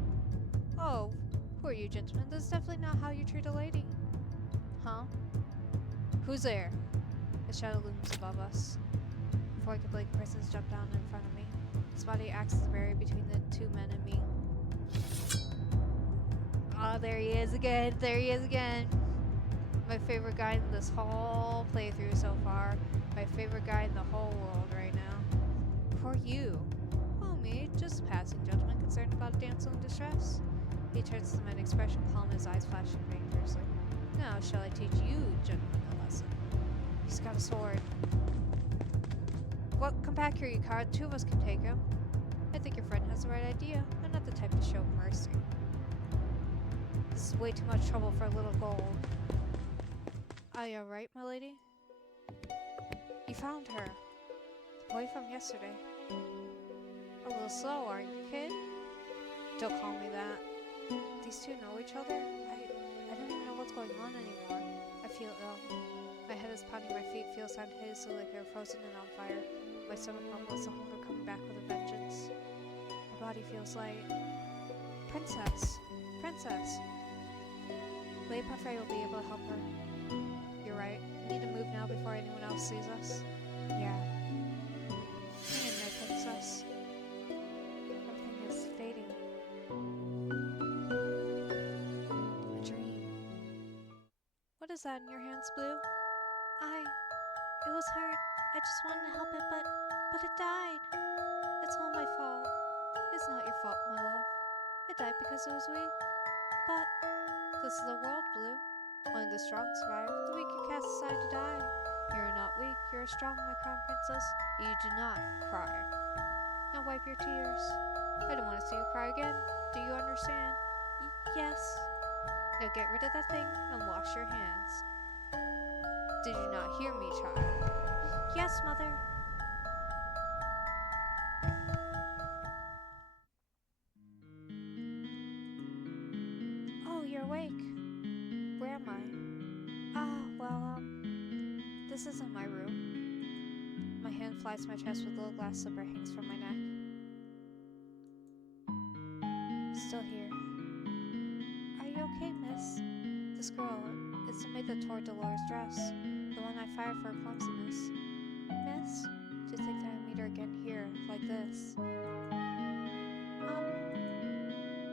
Oh, who are you, gentlemen? This is definitely not how you treat a lady. Huh? Who's there? A shadow looms above us. Before I could blink, persons jumped down in front of me. His body acts as a barrier between the 2 men and me. Oh, there he is again. There he is again. My favorite guy in this whole playthrough so far. My favorite guy in the whole world right now. Who are you? Oh, me. Just a passing gentleman concerned about a damsel in distress. He turns to the man, expression calm, his eyes flashing dangerously. Now shall I teach you, gentlemen, a lesson? He's got a sword. Well, come back here, you coward. 2 of us can take him. I think your friend has the right idea. I'm not the type to show mercy. This is way too much trouble for a little gold. Are you alright, my lady? You found her. The boy from yesterday. A little slow, aren't you, kid? Don't call me that. These 2 know each other? I don't even know what's going on anymore. I feel ill. My head is pounding, my feet feel simultaneously like they're frozen and on fire. My stomach rumbles, the hunger coming back with a vengeance. My body feels light. Princess! Princess! Lady Parfait will be able to help her. You're right. We need to move now before anyone else sees us. Yeah. Hang in there, princess. Everything is fading. A dream. What is that in your hands, Blue? It was hurt. I just wanted to help it, but it died. It's all my fault. It's not your fault, my love. It died because it was weak. But this is the world, Blue. Only the strong survive. The weak are cast aside to die. You are not weak. You are strong, my crown princess. You do not cry. Now wipe your tears. I don't want to see you cry again. Do you understand? Yes. Now get rid of that thing and wash your hands. Did you not hear me, child? Yes, Mother. Oh, you're awake. Where am I? This isn't my room. My hand flies to my chest with a little glass slipper hangs from my neck. Still here. Are you okay, miss? This girl, it's the maid that tore Dolores' dress. The one I fired for her clumsiness. Miss? To think that I meet her again here, like this.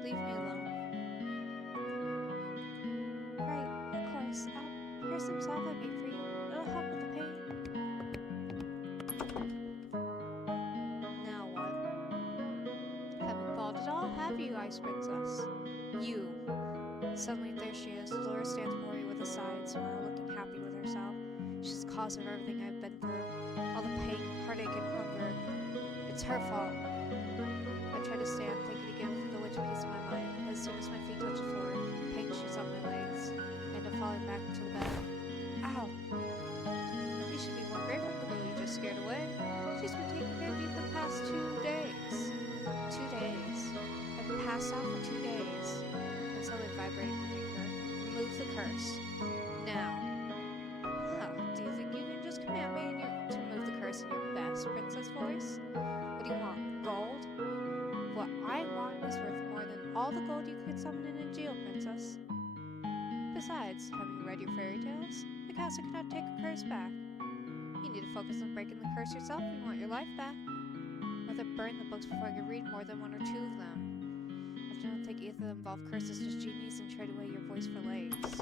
Leave me alone. Right, of course. Here Here's some salve I made for you. It'll help with the pain. Now what? Haven't thought at all, have you, Ice Princess? You. Suddenly there she is. Dolores stands before you with a sigh and smile, looking happy with herself. She's the cause of everything I've been through. All the pain, heartache, and hunger. It's her fault. I try to stand, thinking to give the witch a piece of my mind, but as soon as my feet touch the floor, pain shoots up my legs. I end up falling back into the bed. Ow! You should be more grateful for the girl you just scared away. She's been taking care of you for the past 2 days. 2 days. I've been passed out for 2 days. And suddenly vibrating my finger. Remove the curse. Now. Huh, do you think you can just command me to remove the curse in your best princess voice? What do you want? Gold? What I want is worth more than all the gold you could summon in a geo, princess. Besides, having read your fairy tales, the castle cannot take a curse back. You need to focus on breaking the curse yourself if you want your life back. Mother burned the books before I could read more than 1 or 2 of them. I do not think either of them involve curses, just genies and trade away your voice for legs.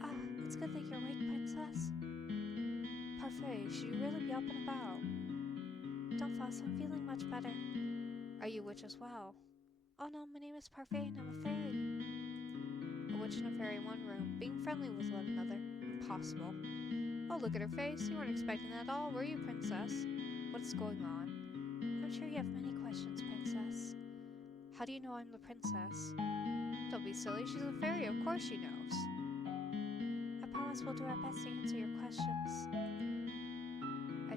Ah, it's good that you're awake, princess. Parfait, should you really be up and about? Don't fuss, I'm feeling much better. Are you a witch as well? Oh no, my name is Parfait and I'm a fairy. A witch and a fairy in one room, being friendly with one another. Impossible. Oh, look at her face. You weren't expecting that at all, were you, princess? What's going on? I'm sure you have many questions, princess. How do you know I'm the princess? Don't be silly, she's a fairy, of course she knows. I promise we'll do our best to answer your questions. I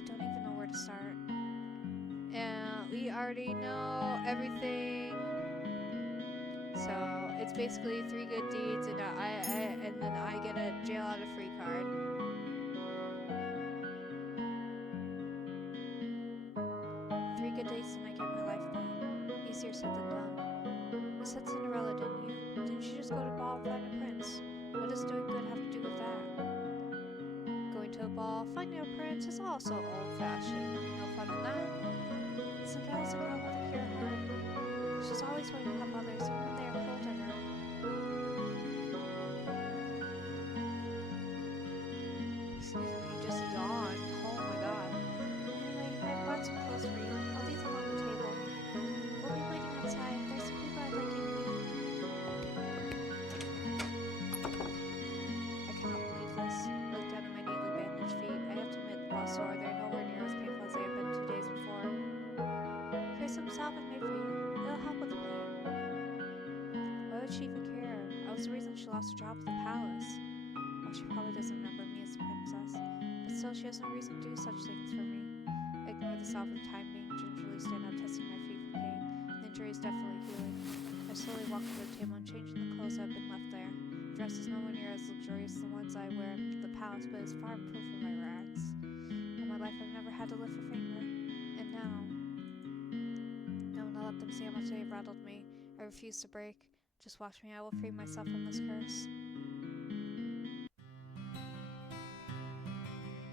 don't even know where to start. Yeah, we already know everything. So it's basically 3 good deeds, and then I get a jail out of free card. 3 good deeds and I get my life back. Easier said than done. You said Cinderella, didn't you? Didn't you just go to a ball and find a prince? What does doing good have to do with that? Going to a ball, finding a prince is also old-fashioned. No fun in that. Cinderella's a girl with a pure heart. She's always wanting to help others, even when they are cruel to her. Excuse me, you just yawned. Oh my god. Anyway, I brought some clothes for you. I'll leave them on the table. We'll be waiting outside. There's some people I'd like you to meet. I cannot believe this. I look down at my neatly bandaged feet. I have to admit, while sore, they're nowhere near as painful as they have been 2 days before. Here's some salve I made for you. It'll help with the pain. Why would she even care? I was the reason she lost her job at the palace. Well, she probably doesn't remember me as the princess, but still she has no reason to do such things for me. I ignore the salve for the time being, gingerly stand up, testing my feet for pain. The injury is definitely healing. I slowly walk to the table and changing the clothes that have been left there. The dress is nowhere near as luxurious as the ones I wear in the palace, but is far improved from my rags. All my life I've never had to lift a finger, and now when I let them see how much they have rattled me, I refuse to break. Just watch me, I will free myself from this curse.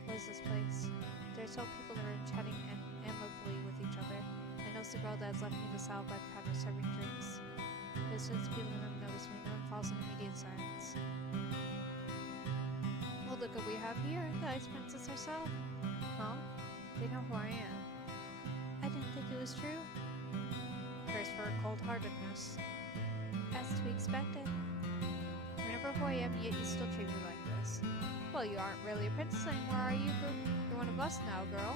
What is this place? There are 12 people in the room chatting amicably with each other. I notice the girl that has left me the salve by the counter serving drinks. But as soon as the people in the room notice me, no one falls in immediate silence. Well, look what we have here, the Ice Princess herself. Huh? They know who I am. I didn't think it was true. Curse for her cold-heartedness. As to be expected. Remember who I am, yet you still treat me like this. Well, you aren't really a princess anymore, are you? You're one of us now, girl.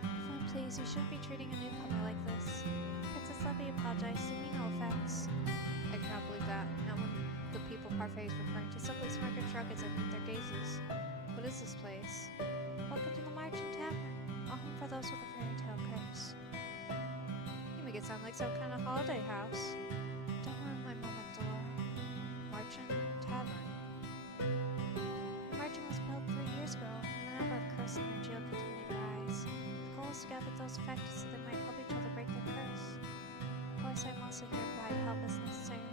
Fine, please, you shouldn't be treating a newcomer like this. Princess, let me apologize, to me no offense. I cannot believe that. Not when the people Parfait is referring to simply smirk and shrug as I meet their gazes. What is this place? Welcome to the Marching Tavern, a home for those with a fairy tale curse. You make it sound like some kind of holiday house. Don't ruin my moment, Delora. Marching Tavern. The Marching was built 3 years ago, and the number of cursed energy will continue to rise. The goal is to gather those affected so they might help each other break their curse. Of course, I'm also here to provide help as necessary.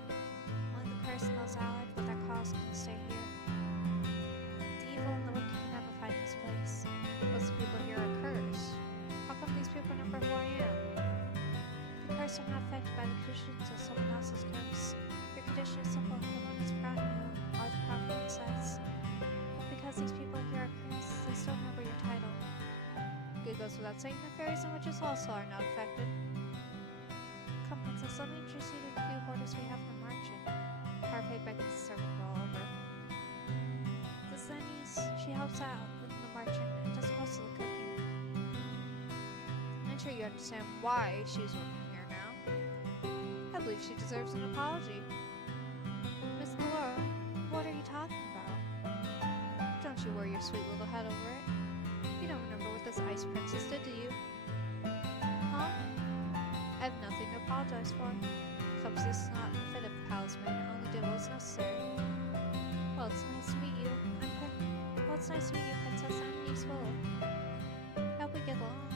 Only the curse and those allied with their cause can stay here. The evil and the wicked can never find this place. Most of the people here are cursed. How come these people remember who I am? The cursed are not affected by the conditions of someone else's curse. Your tradition is simple. Everyone has forgotten you are the crown princess. But because these people here are cursed, they still remember your title. It goes without saying that fairies and witches also are not affected. Come, princess, let me introduce you to the few boarders we have in the margin. Parfait beckons the servant girl over. This is Anise. She helps out with the margin and does most of the cooking. I'm sure you understand why she's working here now. I believe she deserves an apology. Miss Laura, what are you talking about? Don't you worry your sweet little head over it. You don't remember what this ice princess did to you. Huh? I have nothing to apologize for. Clumsy is not in the fit of palace men, only did what was necessary. Well, it's nice to meet you. It's nice to meet you, Princess. I'm useful. I hope we get along.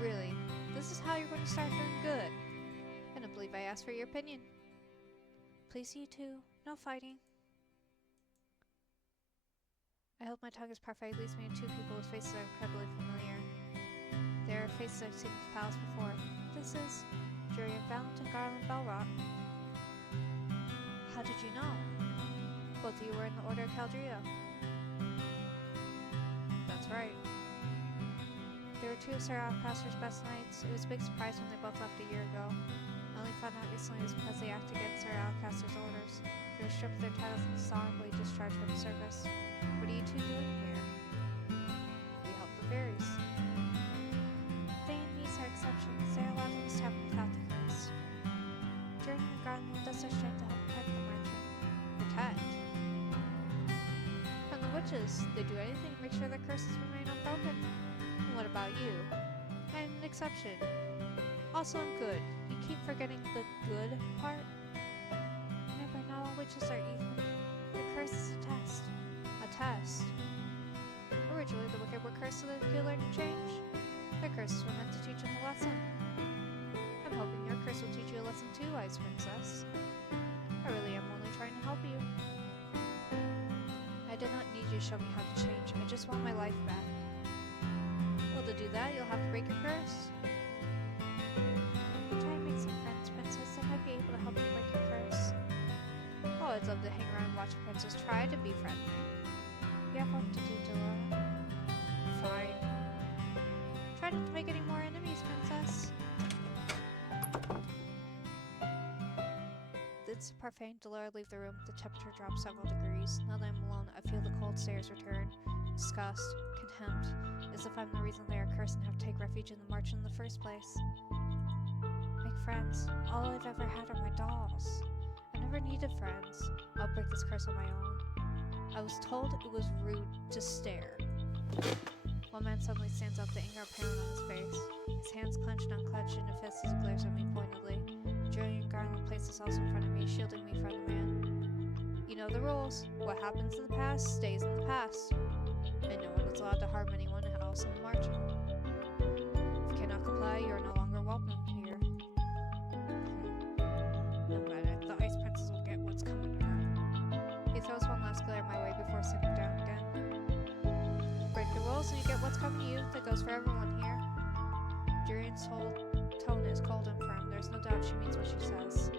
Really? This is how you're going to start doing good? I don't believe I asked for your opinion. Please, you two. No fighting. I hope my tongue is parfait leads me to two people whose faces are incredibly familiar. They are faces I've seen in the palace before. This is Julian Valentin Garland Belrot. How did you know? Both of you were in the Order of Caldria. That's right. They were two of Sir Alcaster's best knights. It was a big surprise when they both left a year ago. I only found out recently it was because they acted against Sir Alcaster's orders. They were stripped of their titles and dishonorably discharged from service. What are you two doing here? We help the fairies. They and these are exceptions. They are allowed to this happen without the curse. Jordan and Garland does their strength to help protect the merchant. Protect? And the witches, they do anything to make sure their curses remain unbroken. And what about you? I'm an exception. Also, I'm good. You keep forgetting the good part. Remember, not all witches are evil. Your curse is a test. A test? Originally, the wicked were cursed so that they could learn to change. Their curses were meant to teach them a lesson. I'm hoping your curse will teach you a lesson too, Ice Princess. I really am only trying to help you. I did not need you to show me how to change. I just want my life back. Well, to do that, you'll have to break your curse. Try and make some friends, Princess. I might be able to help you break your curse. Oh, I'd love to hang around and watch a princess try to be friendly. You have work to do, Delora. Fine. Try not to make any more enemies, Princess. Did Parfait and Delora leave the room? The temperature dropped several degrees. Now that I'm alone, I feel the cold stares return. Disgust, contempt, as if I'm the reason they are cursed and have to take refuge in the margin in the first place. Make friends. All I've ever had are my dolls. I never needed friends. I'll break this curse on my own. I was told it was rude to stare. One man suddenly stands up, the anger apparent on his face. His hands clenched and unclenched in a fist as he glares at me pointedly. Julian Garland placed himself in front of me, shielding me from the man. You know the rules. What happens in the past stays in the past. And no one is allowed to harm anyone else in the margin. If you cannot comply, you are no longer welcome here. No matter, the Ice Princess will get what's coming to her. He throws one last glare my way before sitting down again. Break the rules and you get what's coming to you. That goes for everyone here. Julian's whole tone is cold and firm. There's no doubt she means what she says.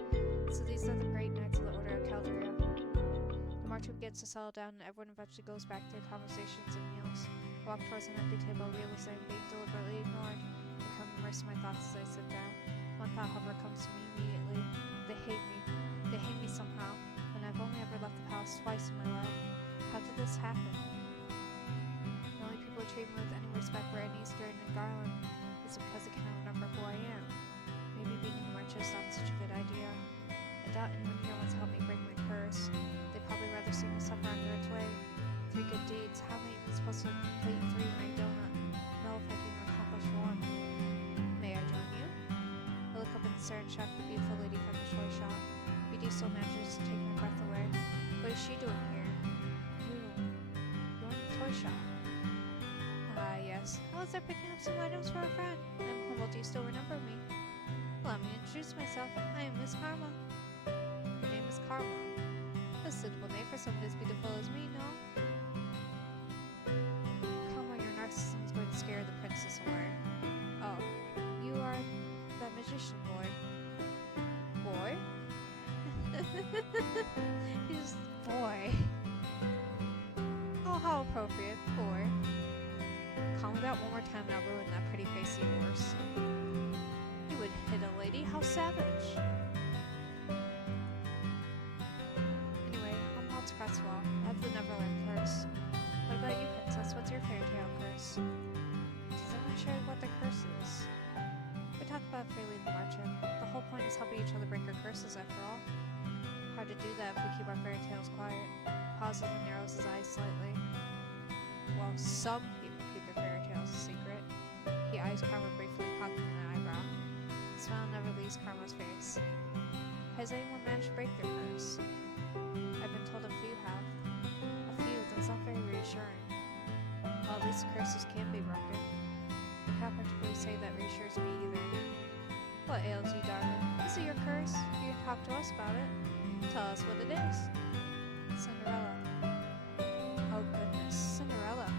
So these are the great knights of the Order of Caldria. The march begins to settle down and everyone eventually goes back to their conversations and meals. I walk towards an empty table, realizing I'm being deliberately ignored. I come immersed in my thoughts as I sit down. One thought, however, comes to me immediately. They hate me. They hate me somehow, and I've only ever left the palace twice in my life. How did this happen? The only people who treat me with any respect were Anise, Jordan, and Garland. Is it because they cannot remember who I am? Maybe being in the march is not such a good idea. I doubt anyone here wants to help me break my curse. They'd probably rather see me suffer under its weight. 3 good deeds. How am I even supposed to complete 3 when I don't know if I can accomplish 1? May I join you? I look up and stare and shock the beautiful lady from the toy shop. BD still manages to take my breath away. What is she doing here? You're in the toy shop. Ah, yes. I was there picking up some items for a friend. I'm humbled you still remember me. Allow me to introduce myself. I am Miss Karma. Your name is Karma. A suitable name for someone as beautiful as me, no? Karma, your narcissism is going to scare the princess away. Oh, you are that magician boy. Boy? He's boy. Oh, how appropriate, boy. Call me that one more time and I'll ruin that pretty face of yours. You would hit a lady? How savage. Anyway, I'm Waltz Cresswell. I have the Neverland curse. What about you, Princess? What's your fairy tale curse? Does anyone share what the curse is? We talk about it freely in the margin. The whole point is helping each other break our curses, after all. Hard to do that if we keep our fairy tales quiet. Pauses and narrows his eyes slightly. Well, some people keep their fairy tales a secret. He eyes Karma briefly, cocking an eyebrow. The smile never leaves Karma's face. Has anyone managed to break their curse? I've been told a few have. A few, that's not very reassuring. Well, at least curses can be broken. I can't particularly say that reassures me either. What ails you, darling? Is it your curse? You can talk to us about it. Tell us what it is. Cinderella. Oh goodness, Cinderella.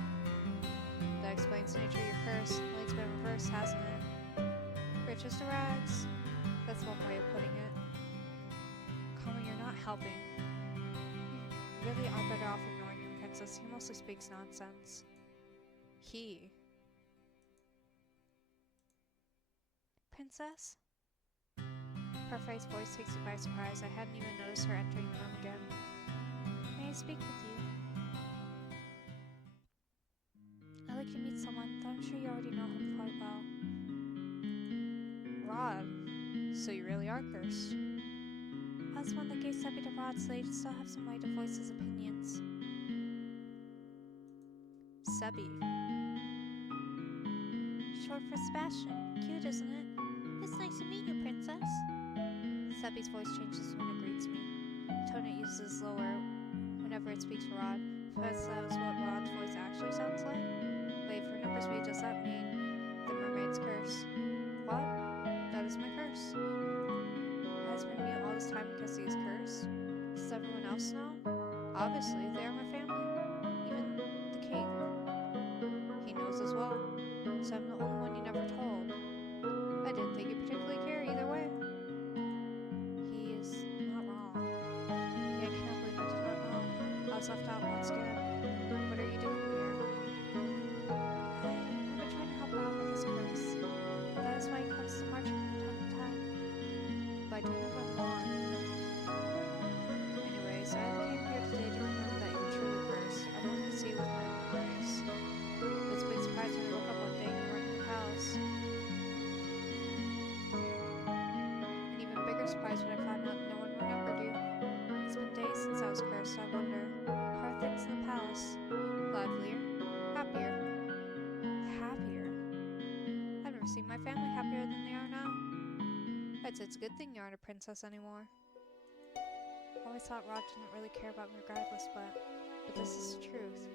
That explains the nature of your curse. It's been reversed, hasn't it? Riches to rags. That's one way of putting it. Karma, you're not helping. You really are better off ignoring him, Princess. He mostly speaks nonsense. He. Princess? Parfai's voice takes you by surprise. I hadn't even noticed her entering the room again. May I speak with you? I'd like to meet someone, though I'm sure you already know him quite well. Rod. So you really are cursed. I was the one that gave Sebby to Rod so he'd still have some way to voice his opinions. Sebby. Short for Sebastian. Cute, isn't it? It's nice to meet you, Princess. Sebby's voice changes when it greets me. The tone it uses is lower whenever it speaks to Rod. Perhaps that was what Rod's voice actually sounds like. Wait, for numbers me, does that mean the mermaid's curse? What? That is my curse. Has been mute all this time because he is cursed? Does everyone else know? Obviously, they are my family. Even the king. He knows as well. So I'm the only one you never told. I didn't think you particularly care either way. He is not wrong. Yeah, I cannot believe I did not know. I was left out once again. What are you doing here? I've been trying to help Rob with his curse. That is why he comes to marching from time to time. But I don't know if I'm wrong. Anyways, I came here today to confirm that you were truly cursed. I wanted to see it with my own eyes. It was a big surprise when I woke up one day and you weren't in the palace. An even bigger surprise when I found out no one remembered you. It's been days since I was cursed, so I wonder, how are things in the palace? Livelier? Happier? Happier? I've never seen my family happier than they are now. I'd say it's a good thing you aren't a princess anymore. I always thought Rod didn't really care about me regardless, but this is the truth.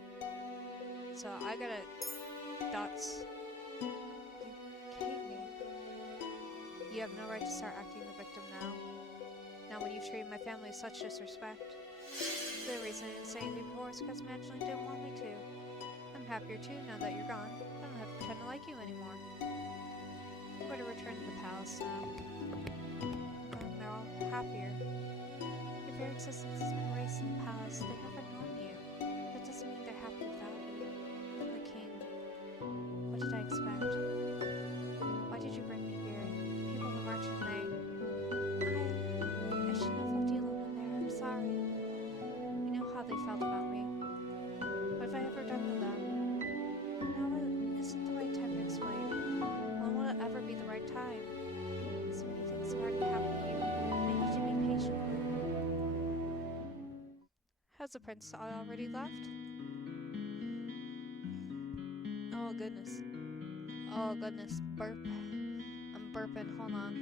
So I gotta... Dots. You hate me. You have no right to start acting the victim now. Now when you've treated my family with such disrespect. The reason I didn't say anything before is because Magdalene didn't want me to. I'm happier too now that you're gone. I don't have to pretend to like you anymore. We're to return to the palace now. And they're all happier. Your very existence has been erased in the palace. They've never known you. That doesn't mean they're happy without you. The king. What did I expect? Why did you bring me here? People in the marching lane. I shouldn't have left you alone in there. I'm sorry. You know how they felt about me. What have I ever done to them? Now isn't the right time to explain. When will it ever be the right time? So many things have already happened to you. I need to be patient with you. Has the prince already left? Oh goodness. Oh goodness. Burp. I'm burping. Hold on.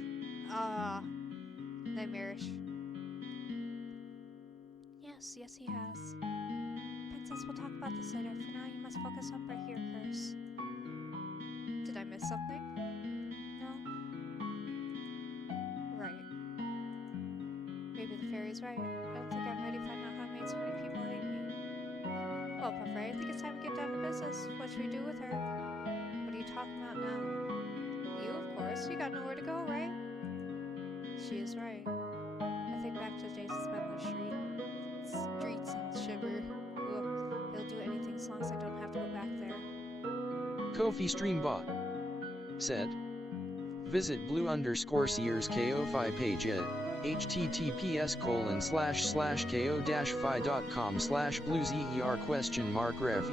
Nightmarish. Yes, he has. Princess, we'll talk about this later. For now, you must focus on breaking your curse. Did I miss something? No? Right. Maybe the fairy's right. I don't think I'm ready to find out how I made so many people hate me. Well, Parfait, I think it's time to get down to business. What should we do with her? What are you talking about now? You, of course. princess. You got nowhere to go, right? She is right. I think back to the days I spent on the streets and shiver. Ugh, he'll do anything as long as I don't have to go back there. Kofi Streambot said. Visit blue_seers KO5 page at https://ko-fi.com/bluezer?ref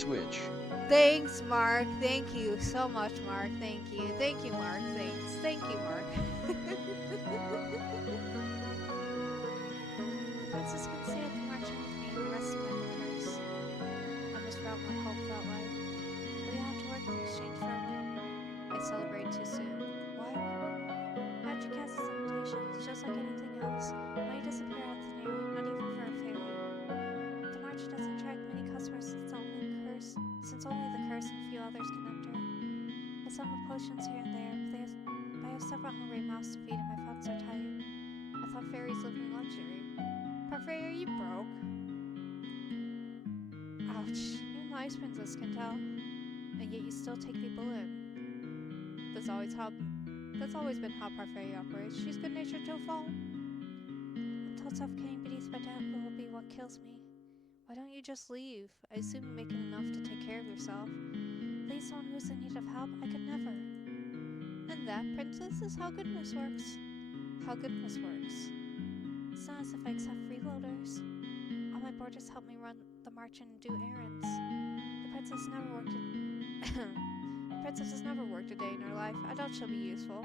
$Twitch. Thanks, Mark. Thank you so much, Mark. Thank you. Thank you, Mark. Thanks. Thank you, Mark. The princess can stay at the marching with me and the rest of my daughters. On this route, my hope felt light. Will you have to work in exchange for a win? I celebrate too soon. What? Magic has its limitations, just like anything else. Money disappear out of thin air, not even for a fairy. The march doesn't attract many customers since only the curse and a few others can enter. I sell my potions here and there, but I have several hungry mouths to feed and my funds are tight. I thought fairies lived in luxury. Parfait, are you broke? Ouch, even the ice princess can tell. And yet you still take people in. That's always been how Parfait operates. She's good-natured to a fault. Until suffocating beneath my doubt will be what kills me. Why don't you just leave? I assume you're making enough to take care of yourself. Leave someone who's in need of help? I could never. And that, princess, is how goodness works. How goodness works. It's not as if I accept freeloaders. All my boarders help me run the march and do errands. The princess has never worked a day in her life. I doubt she'll be useful.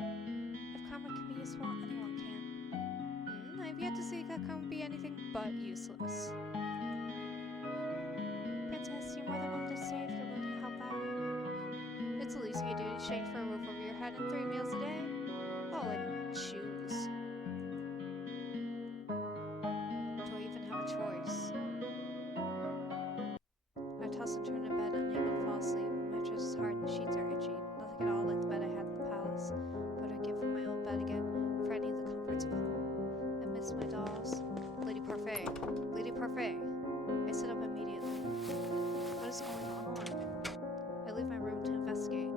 If karma can be useful, anyone can. I've yet to see that karma be anything but useless. Princess, you're more than willing to stay if you're willing to help out. It's the least you can do in exchange for a roof over your head and 3 meals a day. Oh, and shoes. Do I even have a choice? I toss and turn in bed, unable to fall asleep. The mattress is hard and the sheets are itchy. Nothing at all like the bed I had in the palace. But I'd give for my old bed again, for any of the comforts of home. I miss my dolls. Lady Parfait. Lady Parfait. I sit up immediately. What is going on? I leave my room to investigate.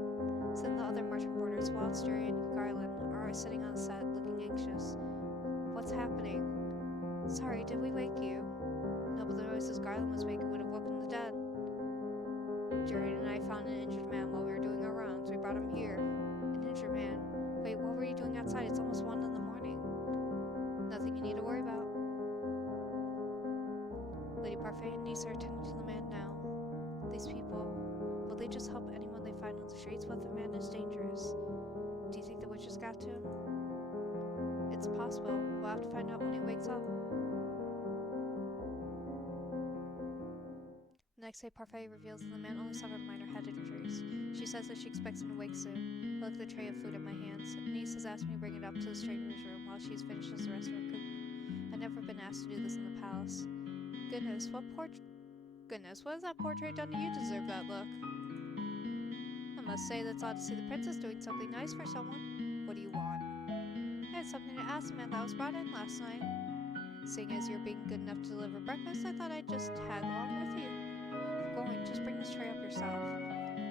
Some of the other marching boarders, Wildstray and Garland, are sitting on the set, looking anxious. What's happening? Sorry, did we wake you? No, but the noises Garland was making would have woken the dead. Jared and I found an injured man while we were doing our rounds. We brought him here. An injured man? Wait, what were you doing outside? It's almost 1 in the morning. Nothing you need to worry about. Lady Parfait and niece are attending to the man now. These people, will they just help anyone they find on the streets? What if the man is dangerous? Do you think the witches got to him? It's possible. We'll have to find out when he wakes up. The next day, Parfait reveals that the man only suffered minor head injuries. She says that she expects him to wake soon. I look at the tray of food in my hands. Niece has asked me to bring it up to the stranger's room while she finishes the rest of her cooking. I've never been asked to do this in the palace. Goodness, what has that portrait done to you to deserve that look? I must say that's odd to see the princess doing something nice for someone. What do you want? I had something to ask the man that was brought in last night. Seeing as you're being good enough to deliver breakfast, I thought I'd just tag along with you. If you're going, just bring this tray up yourself.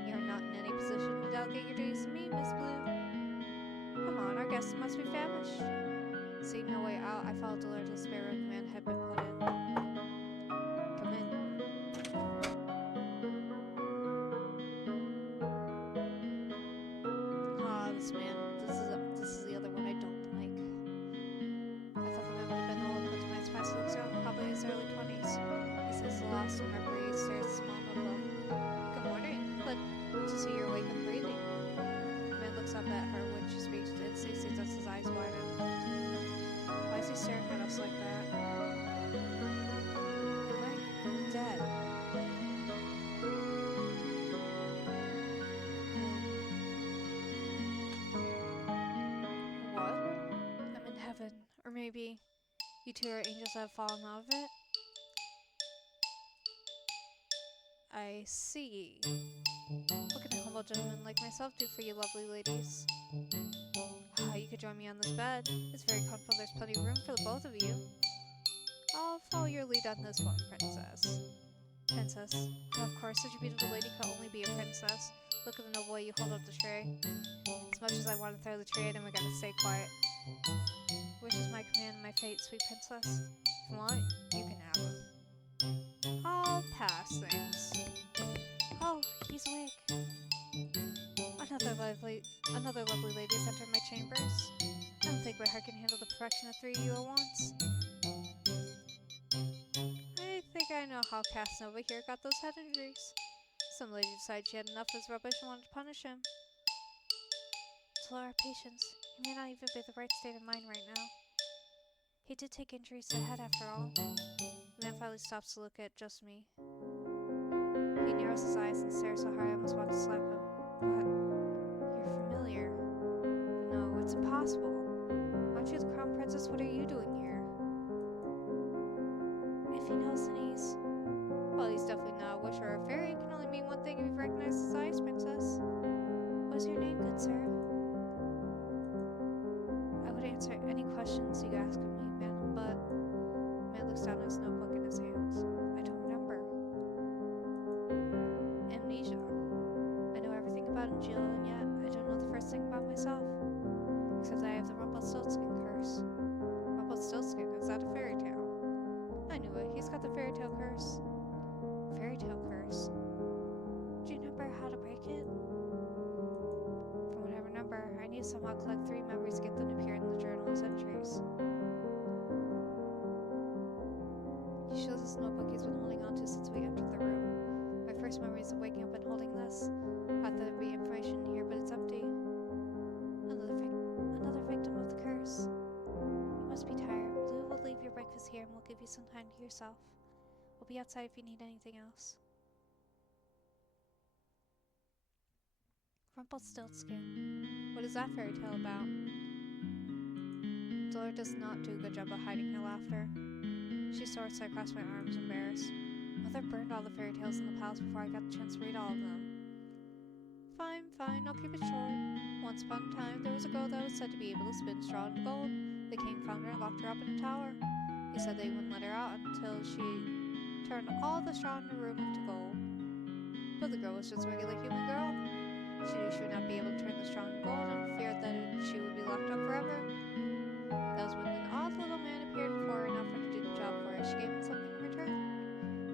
You're not in any position to delegate your duties to me, Miss Blue. Come on, our guests must be famished. Seeing no way out, I followed the Lord to the spare room the man had been put in. Come in. This man. This is the other one I don't like. I thought the man would have been old, but to my surprise he looks young, probably in his early 20s. He says the lost in memory stares a small notebook. Good morning. Glad to see you're awake and breathing. The man looks up at her when she speaks. It sees his eyes widen. Why is he staring at us like that? Am I dead? What? I'm in heaven. Or maybe you two are angels that have fallen out of it? I see. What can a humble gentleman like myself do for you lovely ladies? You could join me on this bed. It's very comfortable. There's plenty of room for the both of you. I'll follow your lead on this one, princess. Princess. Of course, such a beautiful lady could only be a princess. Look at the noble way you hold up the tray. As much as I want to throw the tray at him, I gotta stay quiet. Which is my command and my fate, sweet princess. If you want, you can have him. I'll pass things. Oh, he's awake. Another lovely lady has entered my chambers. I don't think my heart can handle the perfection of three of you at once. I think I know how Casanova here got those head injuries. Some lady decided she had enough of his rubbish and wanted to punish him. To lower our patience, he may not even be the right state of mind right now. He did take injuries to the head after all. The man finally stops to look at just me. He narrows his eyes and stares so hard I almost want to slap him. But you're familiar. But no, it's impossible. Aren't you the crown princess? What are you doing here? If he knows, then he's... Well, he's definitely not a witch or a fairy. It can only mean one thing if you've recognized his eyes, princess. What is your name, good sir? I would answer any questions you ask of me, madam, but... The man looks down at his notebook in his hands. I don't remember. Amnesia. I know everything about Jill, and yet I don't know the first thing about myself. Except I have the Rumpelstiltskin curse. Rumpelstiltskin? Is that a fairy tale? I knew it. He's got the fairy tale curse. Fairy tale curse? Do you remember how to break it? From what I remember, I need to somehow collect 3 memories to get them to appear in the journal's entries. He shows us the notebook he's been holding onto since we entered the room. My first memory is of waking up and holding this. I thought there'd be information in here, but it's empty. Another victim of the curse. You must be tired. Blue will leave your breakfast here and we'll give you some time to yourself. We'll be outside if you need anything else. Rumpelstiltskin. What is that fairy tale about? Dora does not do a good job of hiding her laughter. She starts across my arms, embarrassed. Mother burned all the fairy tales in the palace before I got the chance to read all of them. Fine, I'll keep it short. Once upon a time, there was a girl that was said to be able to spin straw into gold. The king found her and locked her up in a tower. He said they wouldn't let her out until she turned all the straw in the room into gold. But the girl was just a regular human girl. She knew she would not be able to turn the straw into gold and feared that she would be locked up forever. That was when an odd little man appeared before her and offered to do the job for her. She gave him something in return.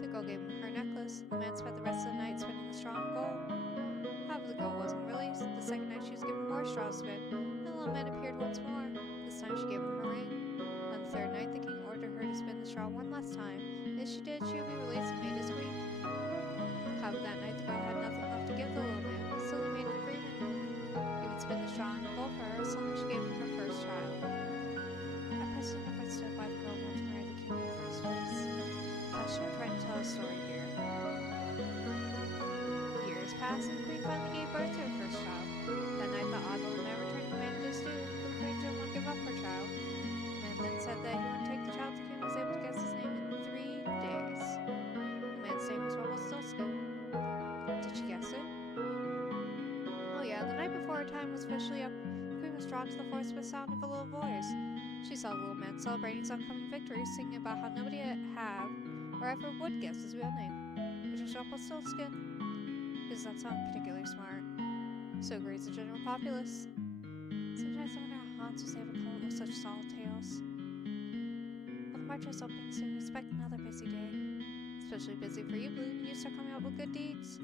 The girl gave him her necklace. The man spent the rest of the night spinning the straw in gold. However, the girl wasn't released. The second night she was given more straws to spin, and the little man appeared once more. This time she gave him her ring. On the third night, the king ordered her to spin the straw one last time. If she did, she would be released and made his queen. However, that night the girl had nothing left to give the little man, so they made an agreement. He would spin the straw into gold for her as long as she gave him her first child. At present, never understood why the girl wanted to marry the king in the first place. Passion trying to tell a story here. Years passed and the queen finally gave birth to her first child. That night the odd little man returned the man to his due, but the queen didn't want to give up her child. The man then said that he wouldn't take the child. The king was able to guess his name in 3 days. The man's name was Rumpelstiltskin. Did she guess it? Oh yeah, the night before her time was officially up, the queen was drawn to the forest by the sound of a little voice. She saw the little man celebrating his upcoming victory, singing about how nobody have or ever would guess his real name, which was Rumpelstiltskin. Does that sound particularly smart? So agrees the general populace. Sometimes I wonder how Hans was able to come up with such solid tales. Well, the march is opening soon. Expect another busy day. Especially busy for you, Blue, when you start coming up with good deeds.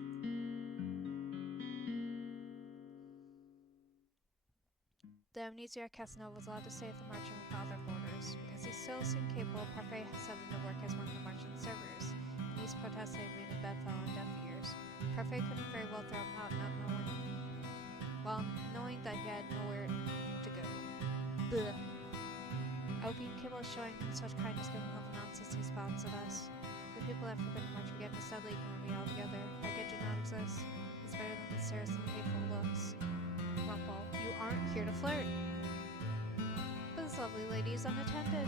The amnesia Casanova was allowed to stay at the march without their borders, because he still seemed capable. Parfait has sent him to work as one of the marching servers. These protests they made in bed fell on deaf ears. Parfait couldn't very well throw him out, knowing that he had nowhere to go. Blech. I would be incapable of showing him such kindness given all the nonsense he spouts at us. The people that forbid march began to steadily ignore me altogether. I did not exist. It's better than the stares and hateful looks. Rumpel, you aren't here to flirt. But this lovely lady is unattended.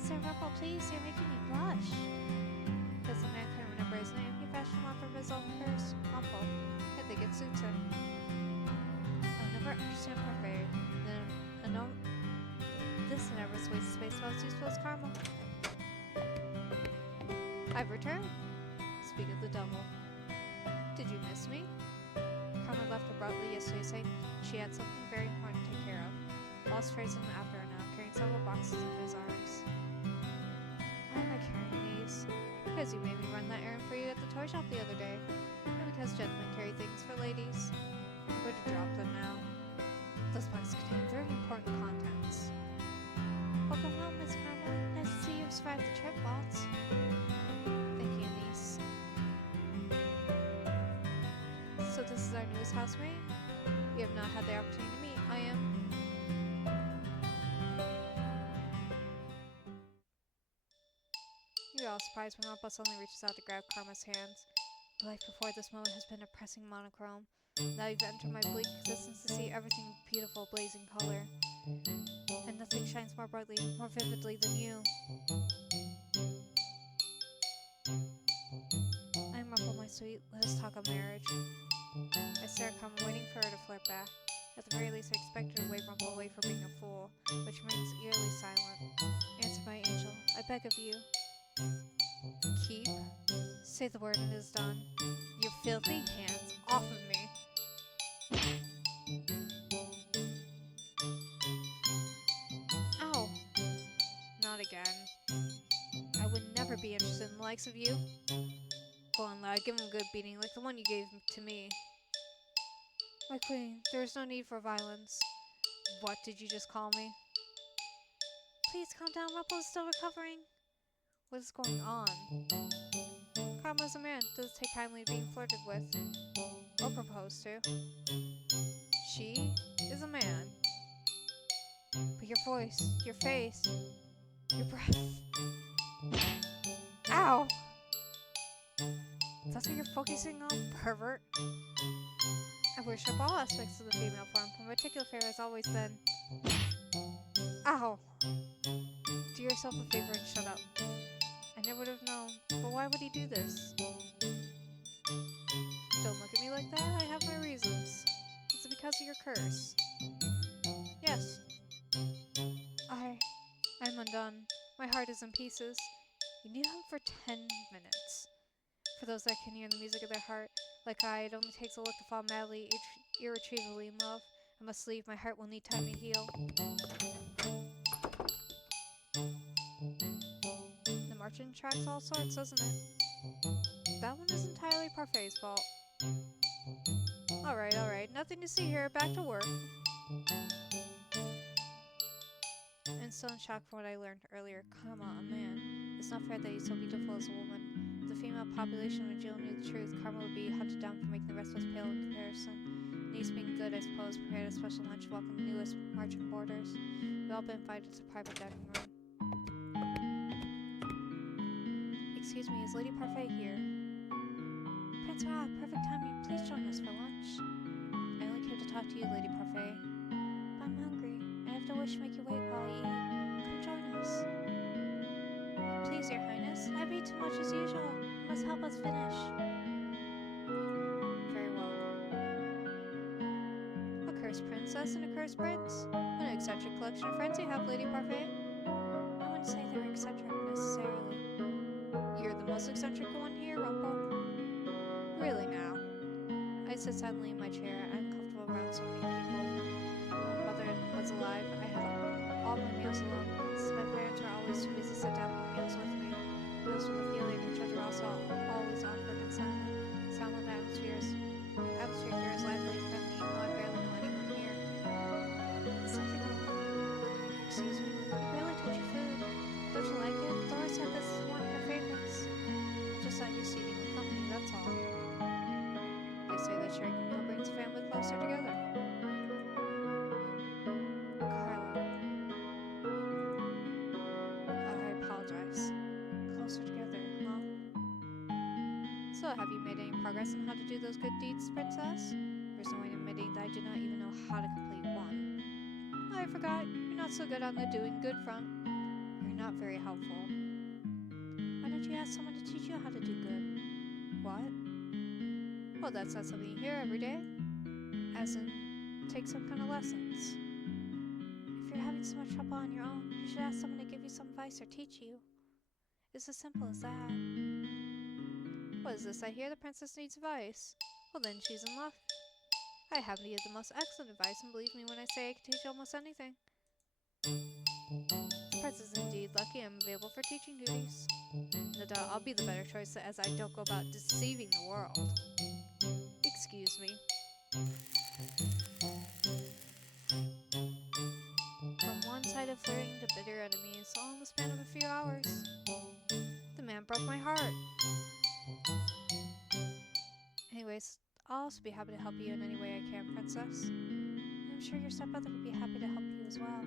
Sir Rumpel, please, you're making me blush. Because the man couldn't remember his name, he fashioned one from his own curse, Rumpel. I think it suits him. I'll never understand Parfait. This never wastes space about as useful as caramel. I've returned. speak of the devil. Did you miss me? Karma left abruptly yesterday, saying she had something very important to take care of. Lost Frazen after her now, carrying several boxes into his arms. Why am I carrying these? Because you made me run that errand for you at the toy shop the other day, and because gentlemen carry things for ladies. I'm going to drop them now. Those boxes contain very important contents. Welcome home, Miss Karma. Nice to see you've survived the trip, Waltz. Thank you, niece. So this is our newest housemate? We have not had the opportunity to meet. I am... You're all surprised when Rumple suddenly reaches out to grab Karma's hands. My life before this moment has been a pressing monochrome. Now you've entered my bleak existence to see everything beautiful, blazing color. And nothing shines more brightly, more vividly than you. I'm Rumple, my sweet. Let us talk of marriage. I stare at Karma, waiting for her to flirt back. At the very least, I expect her to wave Rumple away for being a fool, but she remains eerily silent. Answer, my angel. I beg of you. Keep? Say the word and it is done. Your filthy hands off of me. Ow! Not again. I would never be interested in the likes of you. Go on, lad, give him a good beating like the one you gave to me. My queen, there is no need for violence. What did you just call me? Please calm down, Rumple is still recovering. What is going on? Karma is a man, doesn't take kindly to being flirted with. Or proposed to. She is a man. But your voice, your face, your breath. Ow! That's what you're focusing on, pervert? I worship all aspects of the female form, but my particular favorite has always been... Ow! Do yourself a favor and shut up. I never would have known, but why would he do this? Don't look at me like that, I have my reasons. Is it because of your curse? Yes. I'm undone. My heart is in pieces. You knew him for 10 minutes. For those that can hear the music of their heart, like I, it only takes a look to fall madly, irretrievably in love. I must leave, my heart will need time to heal. The marching tracks all sorts, doesn't it? That one is entirely Parfait's fault. Alright, nothing to see here, back to work. And still in shock from what I learned earlier, Karma, a man. It's not fair that he's so beautiful as a woman. If the female population of Jill knew the truth, Karma would be hunted down for making the rest of us pale in comparison. Niece being good, I suppose, prepared a special lunch to welcome the newest marching boarders. We've all been invited to the private dining room. Excuse me, is Lady Parfait here? Prince Ra, perfect timing. Please join us for lunch. I only came to talk to you, Lady Parfait. But I'm hungry. I have no wish to make you wait while I eat. Come join us. Please, Your Highness. I've eaten too much as usual. You must help us finish. Very well. A cursed princess and a cursed prince? What an eccentric collection of friends you have, Lady Parfait. I wouldn't say they're eccentric necessarily. You're the most eccentric one here, Rumple. Really now. I sit silently in my chair, uncomfortable around so many people. When my mother was alive, I had all my meals alone, since my parents were always too busy to sit down for meals with me. Meals with Ophelia and Judge were also always awkward and silent. Silent atmosphere here is lively and friendly, even though I barely know anyone here. Is something wrong? Excuse me, you barely touch your food. Don't you like it? Dora said this is one of her favorites. Just not used to eating with company, that's all. They say that sharing a meal brings the family closer together. Carla. I apologize. Closer together, huh? So, have you made any progress on how to do those good deeds, Princess? There's no way in admitting that I do not even know how to complete one. I forgot. You're not so good on the doing good front. You're not very helpful. Why don't you ask someone to teach you how to do good? What? Well, that's not something you hear every day. As in, take some kind of lessons. If you're having so much trouble on your own, you should ask someone to give you some advice or teach you. It's as simple as that. What is this? I hear the princess needs advice. Well then, she's in luck. I happen to give the most excellent advice, and believe me when I say I can teach you almost anything. The princess is indeed lucky. I'm available for teaching duties. No doubt I'll be the better choice as I don't go about deceiving the world. Excuse me. From one-sided flirting to bitter enemies, all in the span of a few hours. The man broke my heart. Anyways, I'll also be happy to help you in any way I can, princess. And I'm sure your stepmother would be happy to help you as well.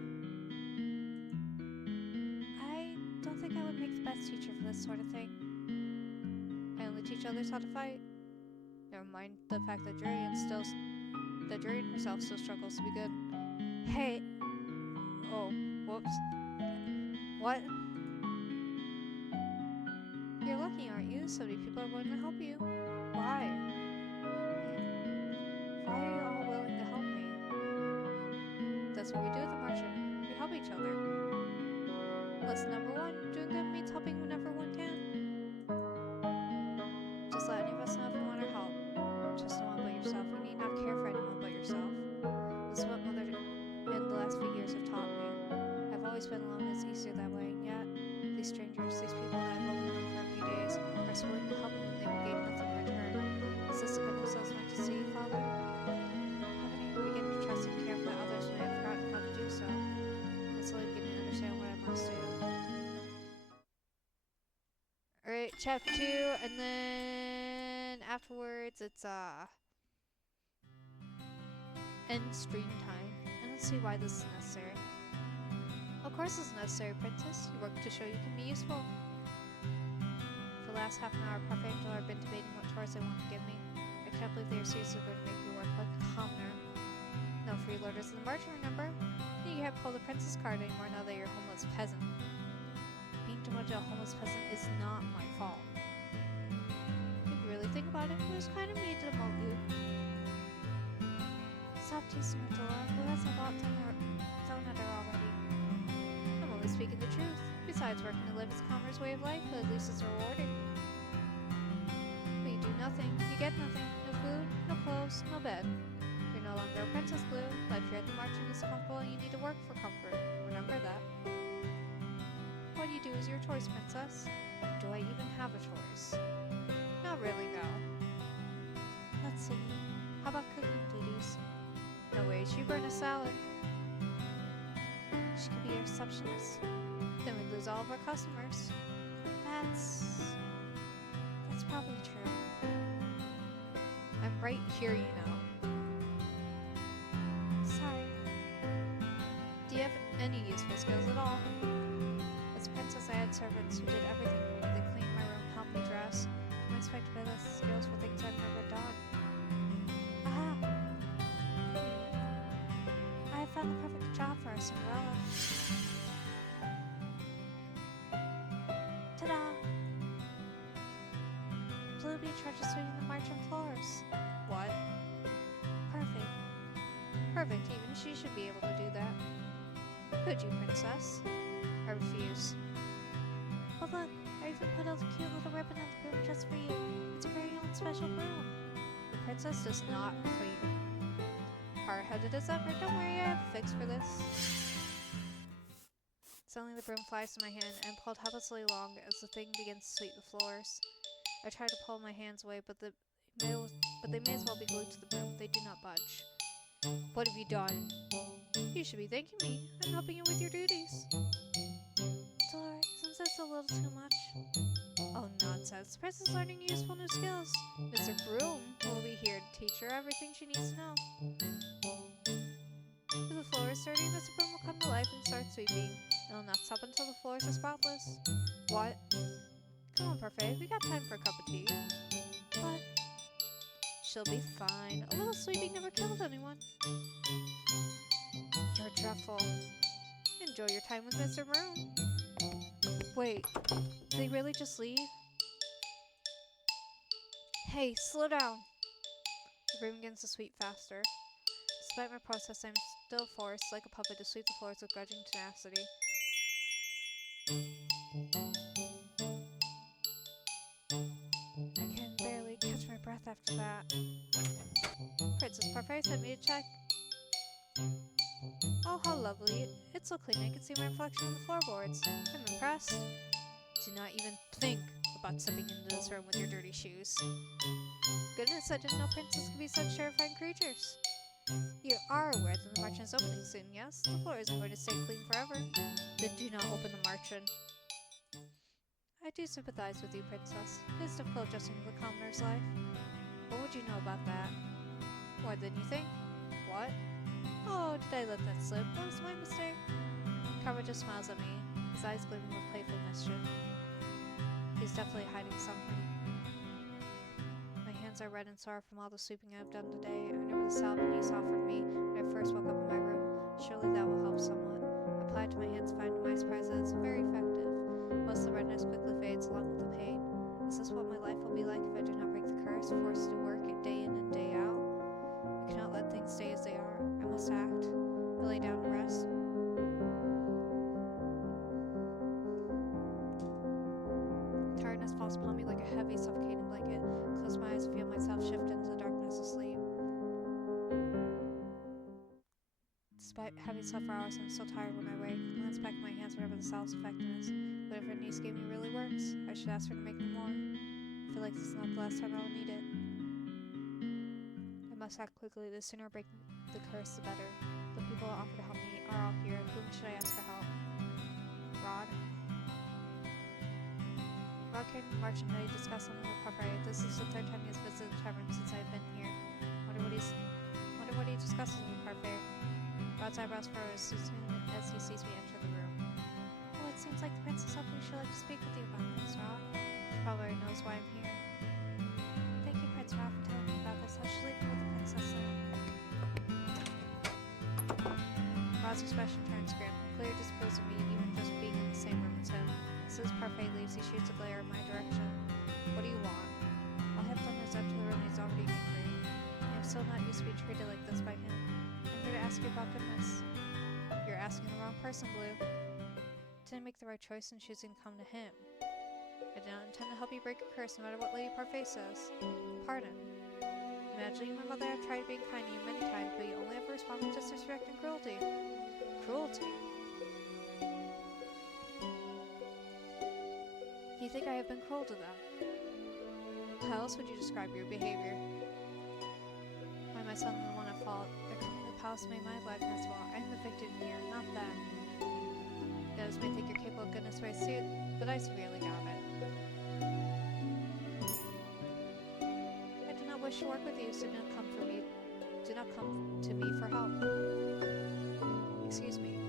I don't think I would make the best teacher for this sort of thing. I only teach others how to fight. Never mind the fact that Durian herself still struggles to be good. Hey. Oh, whoops. What? You're lucky, aren't you? So many people are willing to help you. Why? Why are you all willing to help me? That's what we do at the margin. We help each other. Lesson number 1, doing good means helping whenever one can. Just let any of us know if you want our help. Just no one but yourself. You need not care for anyone but yourself. This is what Mother in the last few years have taught me. I've always been alone, it's easier that way, and yet, these strangers, these people that I've only known for a few days, are so willing to help me when they will gain nothing in return. Is this the goodness I was meant to see, Father? Haven't even begun to trust and care for others when I have forgotten how to do so. I'm slowly beginning to understand what I must do. Alright, chapter 2, and then afterwards it's end stream time. I don't see why this is necessary. Of course it's necessary, Princess. You work to show you can be useful. For the last half an hour, Puff Angel have been debating what chores they want to give me. I can't believe they are seriously going to make me work like a commoner. No freeloaders in the margin, remember? You can't pull the princess card anymore now that you're a homeless peasant. Being demoted to a homeless peasant is not my fault. If you really think about it, it was kind of me to demote you. Stop teasing her, Dora. Who has a lot thrown at her already? I'm only speaking the truth. Besides, working to live is a commoner's way of life, but at least it's rewarding. But you do nothing. You get nothing. No food, no clothes, no bed. You're no longer a Princess Blue. Life here at the margin is comfortable and you need to work for comfort. Remember that. What you do is your choice, Princess. Do I even have a choice? Not really, no. Let's see. How about cooking duties? No way, she burned a salad. She could be a receptionist. Then we'd lose all of our customers. That's probably true. I'm right here, you know. Sorry. Do you have any useful skills at all? As a princess, I had servants who did everything for me. They cleaned my room, helped me dress. I'm expected to possess skills for things I've never done. I found the perfect job for our Cinderella. Ta-da! Blue will be in charge of sweeping the margin floors. What? Perfect. Perfect, even she should be able to do that. Could you, princess? I refuse. But look, I even put a cute little ribbon on the broom just for you. It's a very own special broom. The princess does not clean. Hard-headed as ever, don't worry, I have a fix for this. Suddenly the broom flies to my hand and pulled helplessly along as the thing begins to sweep the floors. I try to pull my hands away, but they may as well be glued to the broom. They do not budge. What have you done? You should be thanking me. I'm helping you with your duties. It's alright, since that's a little too much. Oh, nonsense. The princess is learning useful new skills. Mr. Broom will be here to teach her everything she needs to know. If the floor is dirty, Mr. Broom will come to life and start sweeping. It'll not stop until the floors are spotless. What? Come on, Parfait. We got time for a cup of tea. But she'll be fine. A little sweeping never killed anyone. You're dreadful. Enjoy your time with Mr. Broom. Wait, did they really just leave? Hey, slow down! The broom begins to sweep faster. Despite my process, I'm still forced, like a puppet, to sweep the floors with grudging tenacity. I can that? Princess Parfait sent me to check. Oh, how lovely. It's so clean I can see my reflection on the floorboards. I'm impressed. Do not even think about stepping into this room with your dirty shoes. Goodness, I didn't know princesses could be such terrifying creatures. You are aware that the marchand is opening soon, yes? The floor isn't going to stay clean forever. Then do not open the marchand. I do sympathize with you, princess. It is difficult adjusting to the commoner's life. What would you know about that? More than you think? What? Oh, did I let that slip? That was my mistake. Carver just smiles at me, his eyes gleaming with playful mischief. He's definitely hiding something. My hands are red and sore from all the sweeping I've done today. I remember the salve niece offered me when I first woke up in my room. Surely that will help somewhat. Applied to my hands, find to my surprise that it's very effective. Most of the redness quickly fades along with the pain. Is this what my life will be like if I do not break the curse, forced to work it day in and day out? I cannot let things stay as they are. I must act. I lay down and rest. Tiredness falls upon me like a heavy, suffocating blanket. Close my eyes and feel myself shift into the darkness of sleep. Despite having slept for hours, I'm still tired when I wake. I glance back at my hands whenever the salve's effectiveness. Whatever niece gave me really works. I should ask her to make me more. I feel like this is not the last time I will need it. I must act quickly. The sooner I break the curse, the better. The people who offer to help me are all here. Whom should I ask for help? Rod? Rod came to the march and I discussed something with Parfait. This is the third time he has visited the tavern since I've been here. Wonder what he discusses with Parfait. Rod's eyebrows furrow as soon as he sees me enter the room. Oh, it seems like the princess hopefully should like to speak with you about this, Rod. She probably knows why I'm here. Thank you, Prince Rod, for telling me about this. I should leave him with the princess now. Rod's expression turns grim. Clearly disapproves of me even just being in the same room as him. As soon as Parfait leaves, he shoots a glare in my direction. What do you want? I'll have Thunders up to the room he's already been free. I am still not used to being treated like this by him. I'm here to ask you about goodness. You're asking the wrong person, Blue. Didn't make the right choice in choosing to come to him. I did not intend to help you break a curse no matter what Lady Parfait says. Pardon. Imagining my mother, I've tried being kind to you many times, but you only ever respond with disrespect and cruelty. Cruelty? You think I have been cruel to them? How else would you describe your behavior? Why am I suddenly the one at fault? They're coming to the palace to make my life miserable. I'm the victim here, not them. Those may think you're capable of goodness ways too, but I severely doubt it. I do not wish to work with you, so do not come to me for help. Excuse me.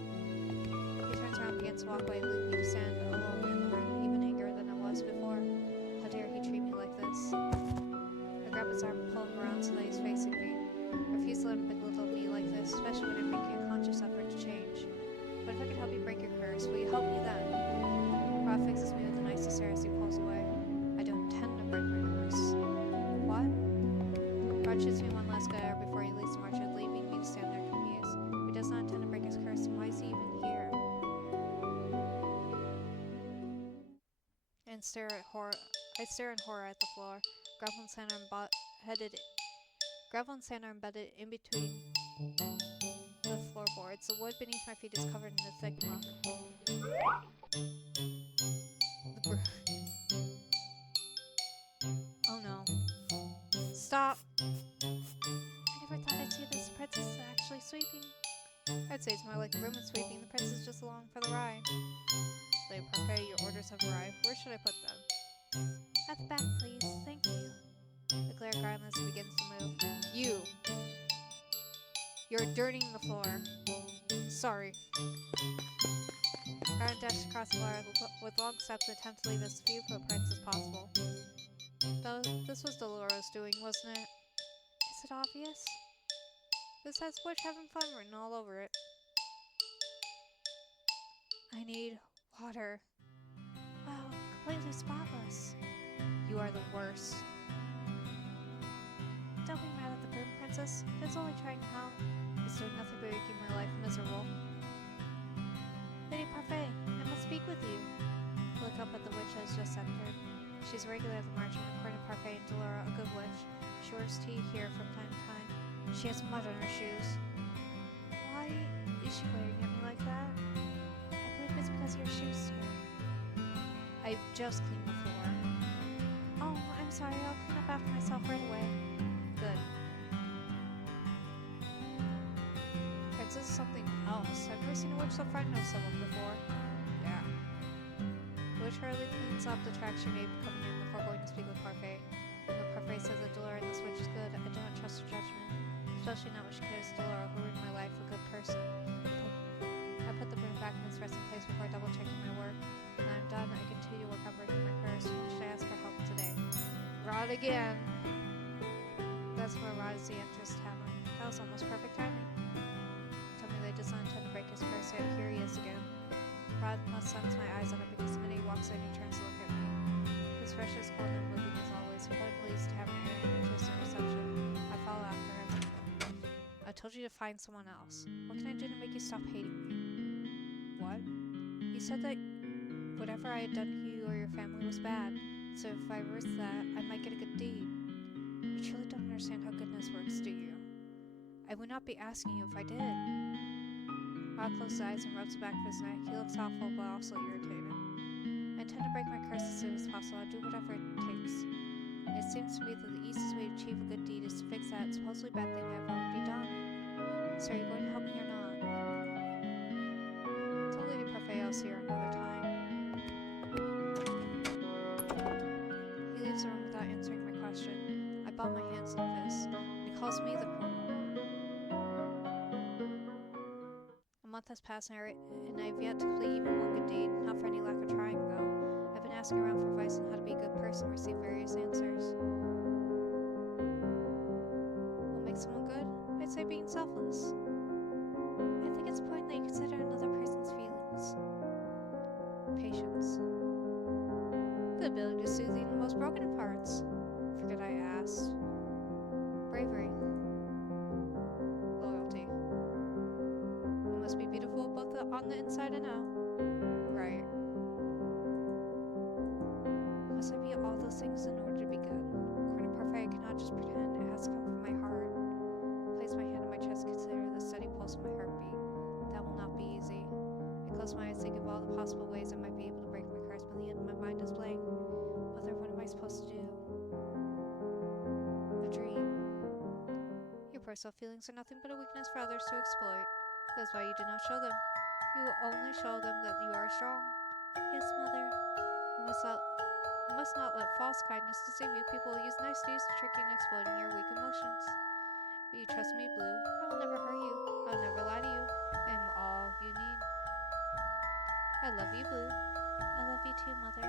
He turns around and begins to walk away, leaving me to stand alone in the room, even angrier than I was before. How dare he treat me like this? I grab his arm and pull him around so that he's facing me. I refuse to let him belittle me like this, especially when I'm making a conscious effort to change. But if I can help you break your curse, will you help me then? Rod fixes me with a nice stare as he pulls away. I don't intend to break my curse. What? Rod shoots me one last glare before he leaves the march, leaving me to stand there confused. If he does not intend to break his curse, then why is he even here? I stare in horror at the floor. Gravel and sand are embedded in between the floorboards. The wood beneath my feet is covered in a thick muck. Oh no. Stop! I never thought I'd see this. The princess is actually sweeping. I'd say it's more like the room is sweeping. The princess is just along for the ride. Lady Parfait, your orders have arrived. Where should I put them? At the back, please. Thank you. The glare garlands begins to move. You're dirtying the floor. Sorry. Garland dashed across the floor with long steps to attempt to leave as few footprints as possible. Though this was Dolores' doing, wasn't it? Is it obvious? This has Butch having fun written all over it. I need water. Wow, completely spotless. You are the worst. Don't be mad at the broom, princess. It's only trying to help. It's doing nothing but making my life miserable. Lady Parfait, I must speak with you. Look up at the witch that has just entered. She's a regular at the march, and according to Parfait and Delora, a good witch. She wears tea here from time to time. She has mud on her shoes. Why is she glaring at me like that? I believe it's because your shoes here. I've just cleaned the floor. Oh, I'm sorry. I'll clean up after myself right away. Good. Princess is something else. I've never seen a witch so frightened of someone before. Yeah. The witch hurriedly cleans up the tracks she made coming in before going to speak with Parfait. When the Parfait says that Delora and this witch is good, I do not trust her judgment. Especially not when she cares Delora, who ruined my life, a good person. I put the broom back in its resting place before double-checking my work. When I'm done, I continue to work on breaking my curse. Should I ask for help today? Rod again! That's where Rod is the entrance tavern. That was almost perfect timing. Told me they did not intend to break his curse, yet here he is again. Rod must sense my eyes on him because the minute he walks in, he turns to look at me. His fresh is cold and moving as always. He probably leaves to have an errand interest in reception. I follow after him. I told you to find someone else. What can I do to make you stop hating me? What? You said that whatever I had done to you or your family was bad, so if I risked that, I might get a good deed. You truly don't understand how goodness works, do you? I would not be asking you if I did. Rod closes his eyes and rubs the back of his neck. He looks awful, but also irritated. I intend to break my curse as soon as possible. I'll do whatever it takes. It seems to me that the easiest way to achieve a good deed is to fix that supposedly bad thing I've already done. So are you going to help me or not? Tell Lady Parfait I'll see her another time. He leaves the room without answering my question. I ball my hands in fists, and he calls me the criminal. A month has passed and I've yet to complete even one good deed, not for any lack of trying though. I've been asking around for advice on how to be a good person and receive various answers. What makes someone good? I'd say being selfless. I think it's important that you consider another person's feelings. Patience. The ability to soothe even the most broken parts. Forget I asked. Bravery. Loyalty. You must be beautiful both on the inside and out. Right. Must I be all those things in order to be good? According to Parfait, I cannot just pretend. It has to come from my heart. Place my hand on my chest, consider the steady pulse of my heartbeat. That will not be easy. I close my eyes, think of all the possible ways I might be able to break my curse, but in the end my mind is blank. Mother, what am I supposed to do? A dream. Your personal feelings are nothing but a weakness for others to exploit. That is why you do not show them. You will only show them that you are strong. Yes, Mother. You must not let false kindness deceive you. People will use niceties to trick you and exploiting your weak emotions. But you trust me, Blue. I will never hurt you. I will never lie to you. I am all you need. I love you, Blue. I love you too, Mother.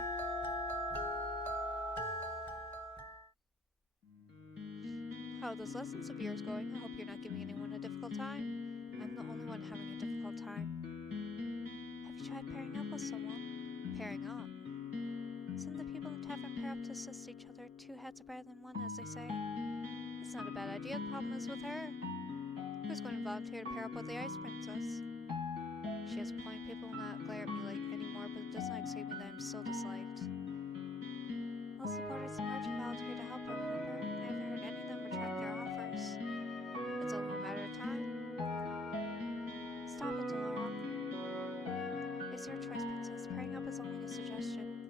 How are those lessons of yours going? I hope you're not giving anyone a difficult time. I'm the only one having a difficult time. Have you tried pairing up with someone? Pairing up? Some of the people in the tavern pair up to assist each other. Two heads are better than one, as they say. It's not a bad idea. The problem is with her. Who's going to volunteer to pair up with the Ice Princess? She has a point. People will not glare at me anymore, but it does not escape me that I'm still disliked. Most supporters in March volunteered to help her, remember? I haven't heard any of them retract their offers. It's only a matter of time. Stop it, Delora. It's your choice, Princess. Pairing up is only a suggestion.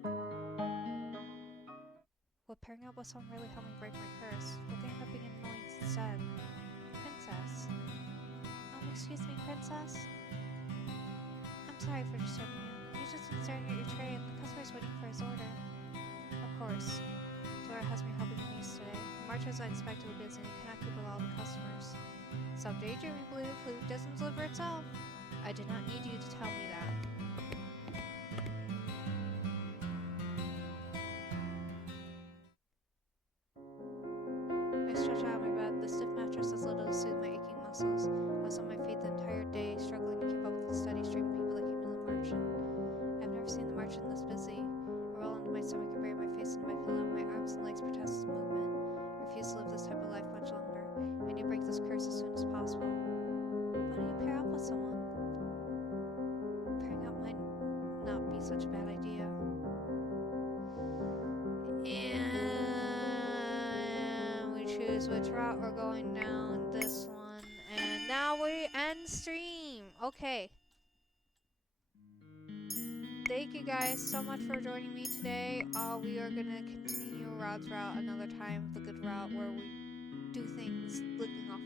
Will pairing up with someone really help me break my curse? Will they end up being annoying instead? Princess. Excuse me, Princess? I'm sorry for disturbing you. You've just been staring at your tray and the customer's waiting for his order. Of course. Dora has me helping the niece today. March was unexpectedly busy and cannot keep with all the customers. Stop daydreaming, Blue. Food doesn't deliver itself. I did not need you to tell me that. I stretch out on my bed. The stiff mattress does little to soothe my aching muscles. I was on my feet the entire day, struggling to keep up with the steady stream of people that came into the merchant. I've never seen the merchant this busy. I roll onto my stomach and bury my face into my pillow. My arms and legs protest this movement. I refuse to live this type of life much longer. I need to break this curse as soon as possible. Why don't you pair up with someone? Pairing up might not be such a bad idea. And we choose choose which route we're going down. This one. And now we end stream. Okay. Thank you guys so much for joining me today. We are gonna continue Rod's route another time, the good route where we do things looking off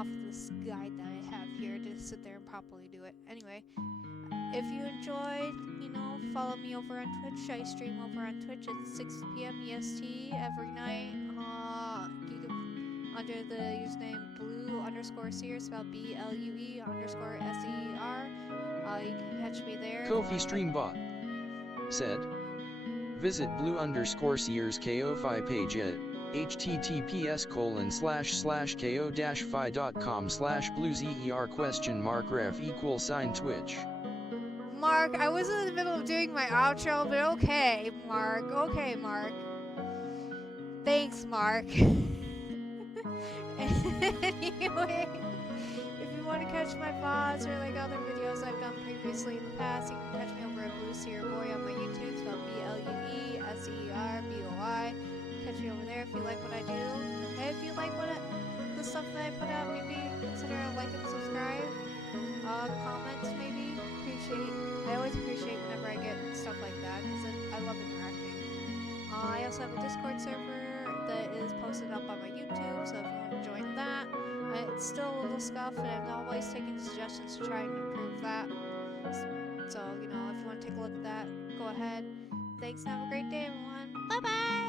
of this guide that I have here to sit there and properly do it. Anyway, if you enjoyed, follow me over on Twitch. I stream over on Twitch at 6 p.m. EST every night. You can under the username blue_seer, spelled BLUE_SER. You can catch me there. Kofi Streambot said, visit blue_seers KO5 page at https://ko-fi.com/bluezer?ref Twitch. Mark, I was in the middle of doing my outro, but okay, Mark. Okay, Mark. Thanks, Mark. Anyway, if you want to catch my VODs or like other videos I've done previously in the past, you can catch me over at BlueSeerBoy on my YouTube, spelled BLUESERBOI. Catch me over there if you like what I do. And if you like the stuff that I put out, maybe consider a like and subscribe. Comments maybe. I always appreciate whenever I get stuff like that because I love interacting. I also have a Discord server that is posted up on my YouTube, so if you want to join that, it's still a little scuffed, and I'm always taking suggestions to try and improve that. So, if you want to take a look at that, go ahead. Thanks and have a great day, everyone. Bye bye!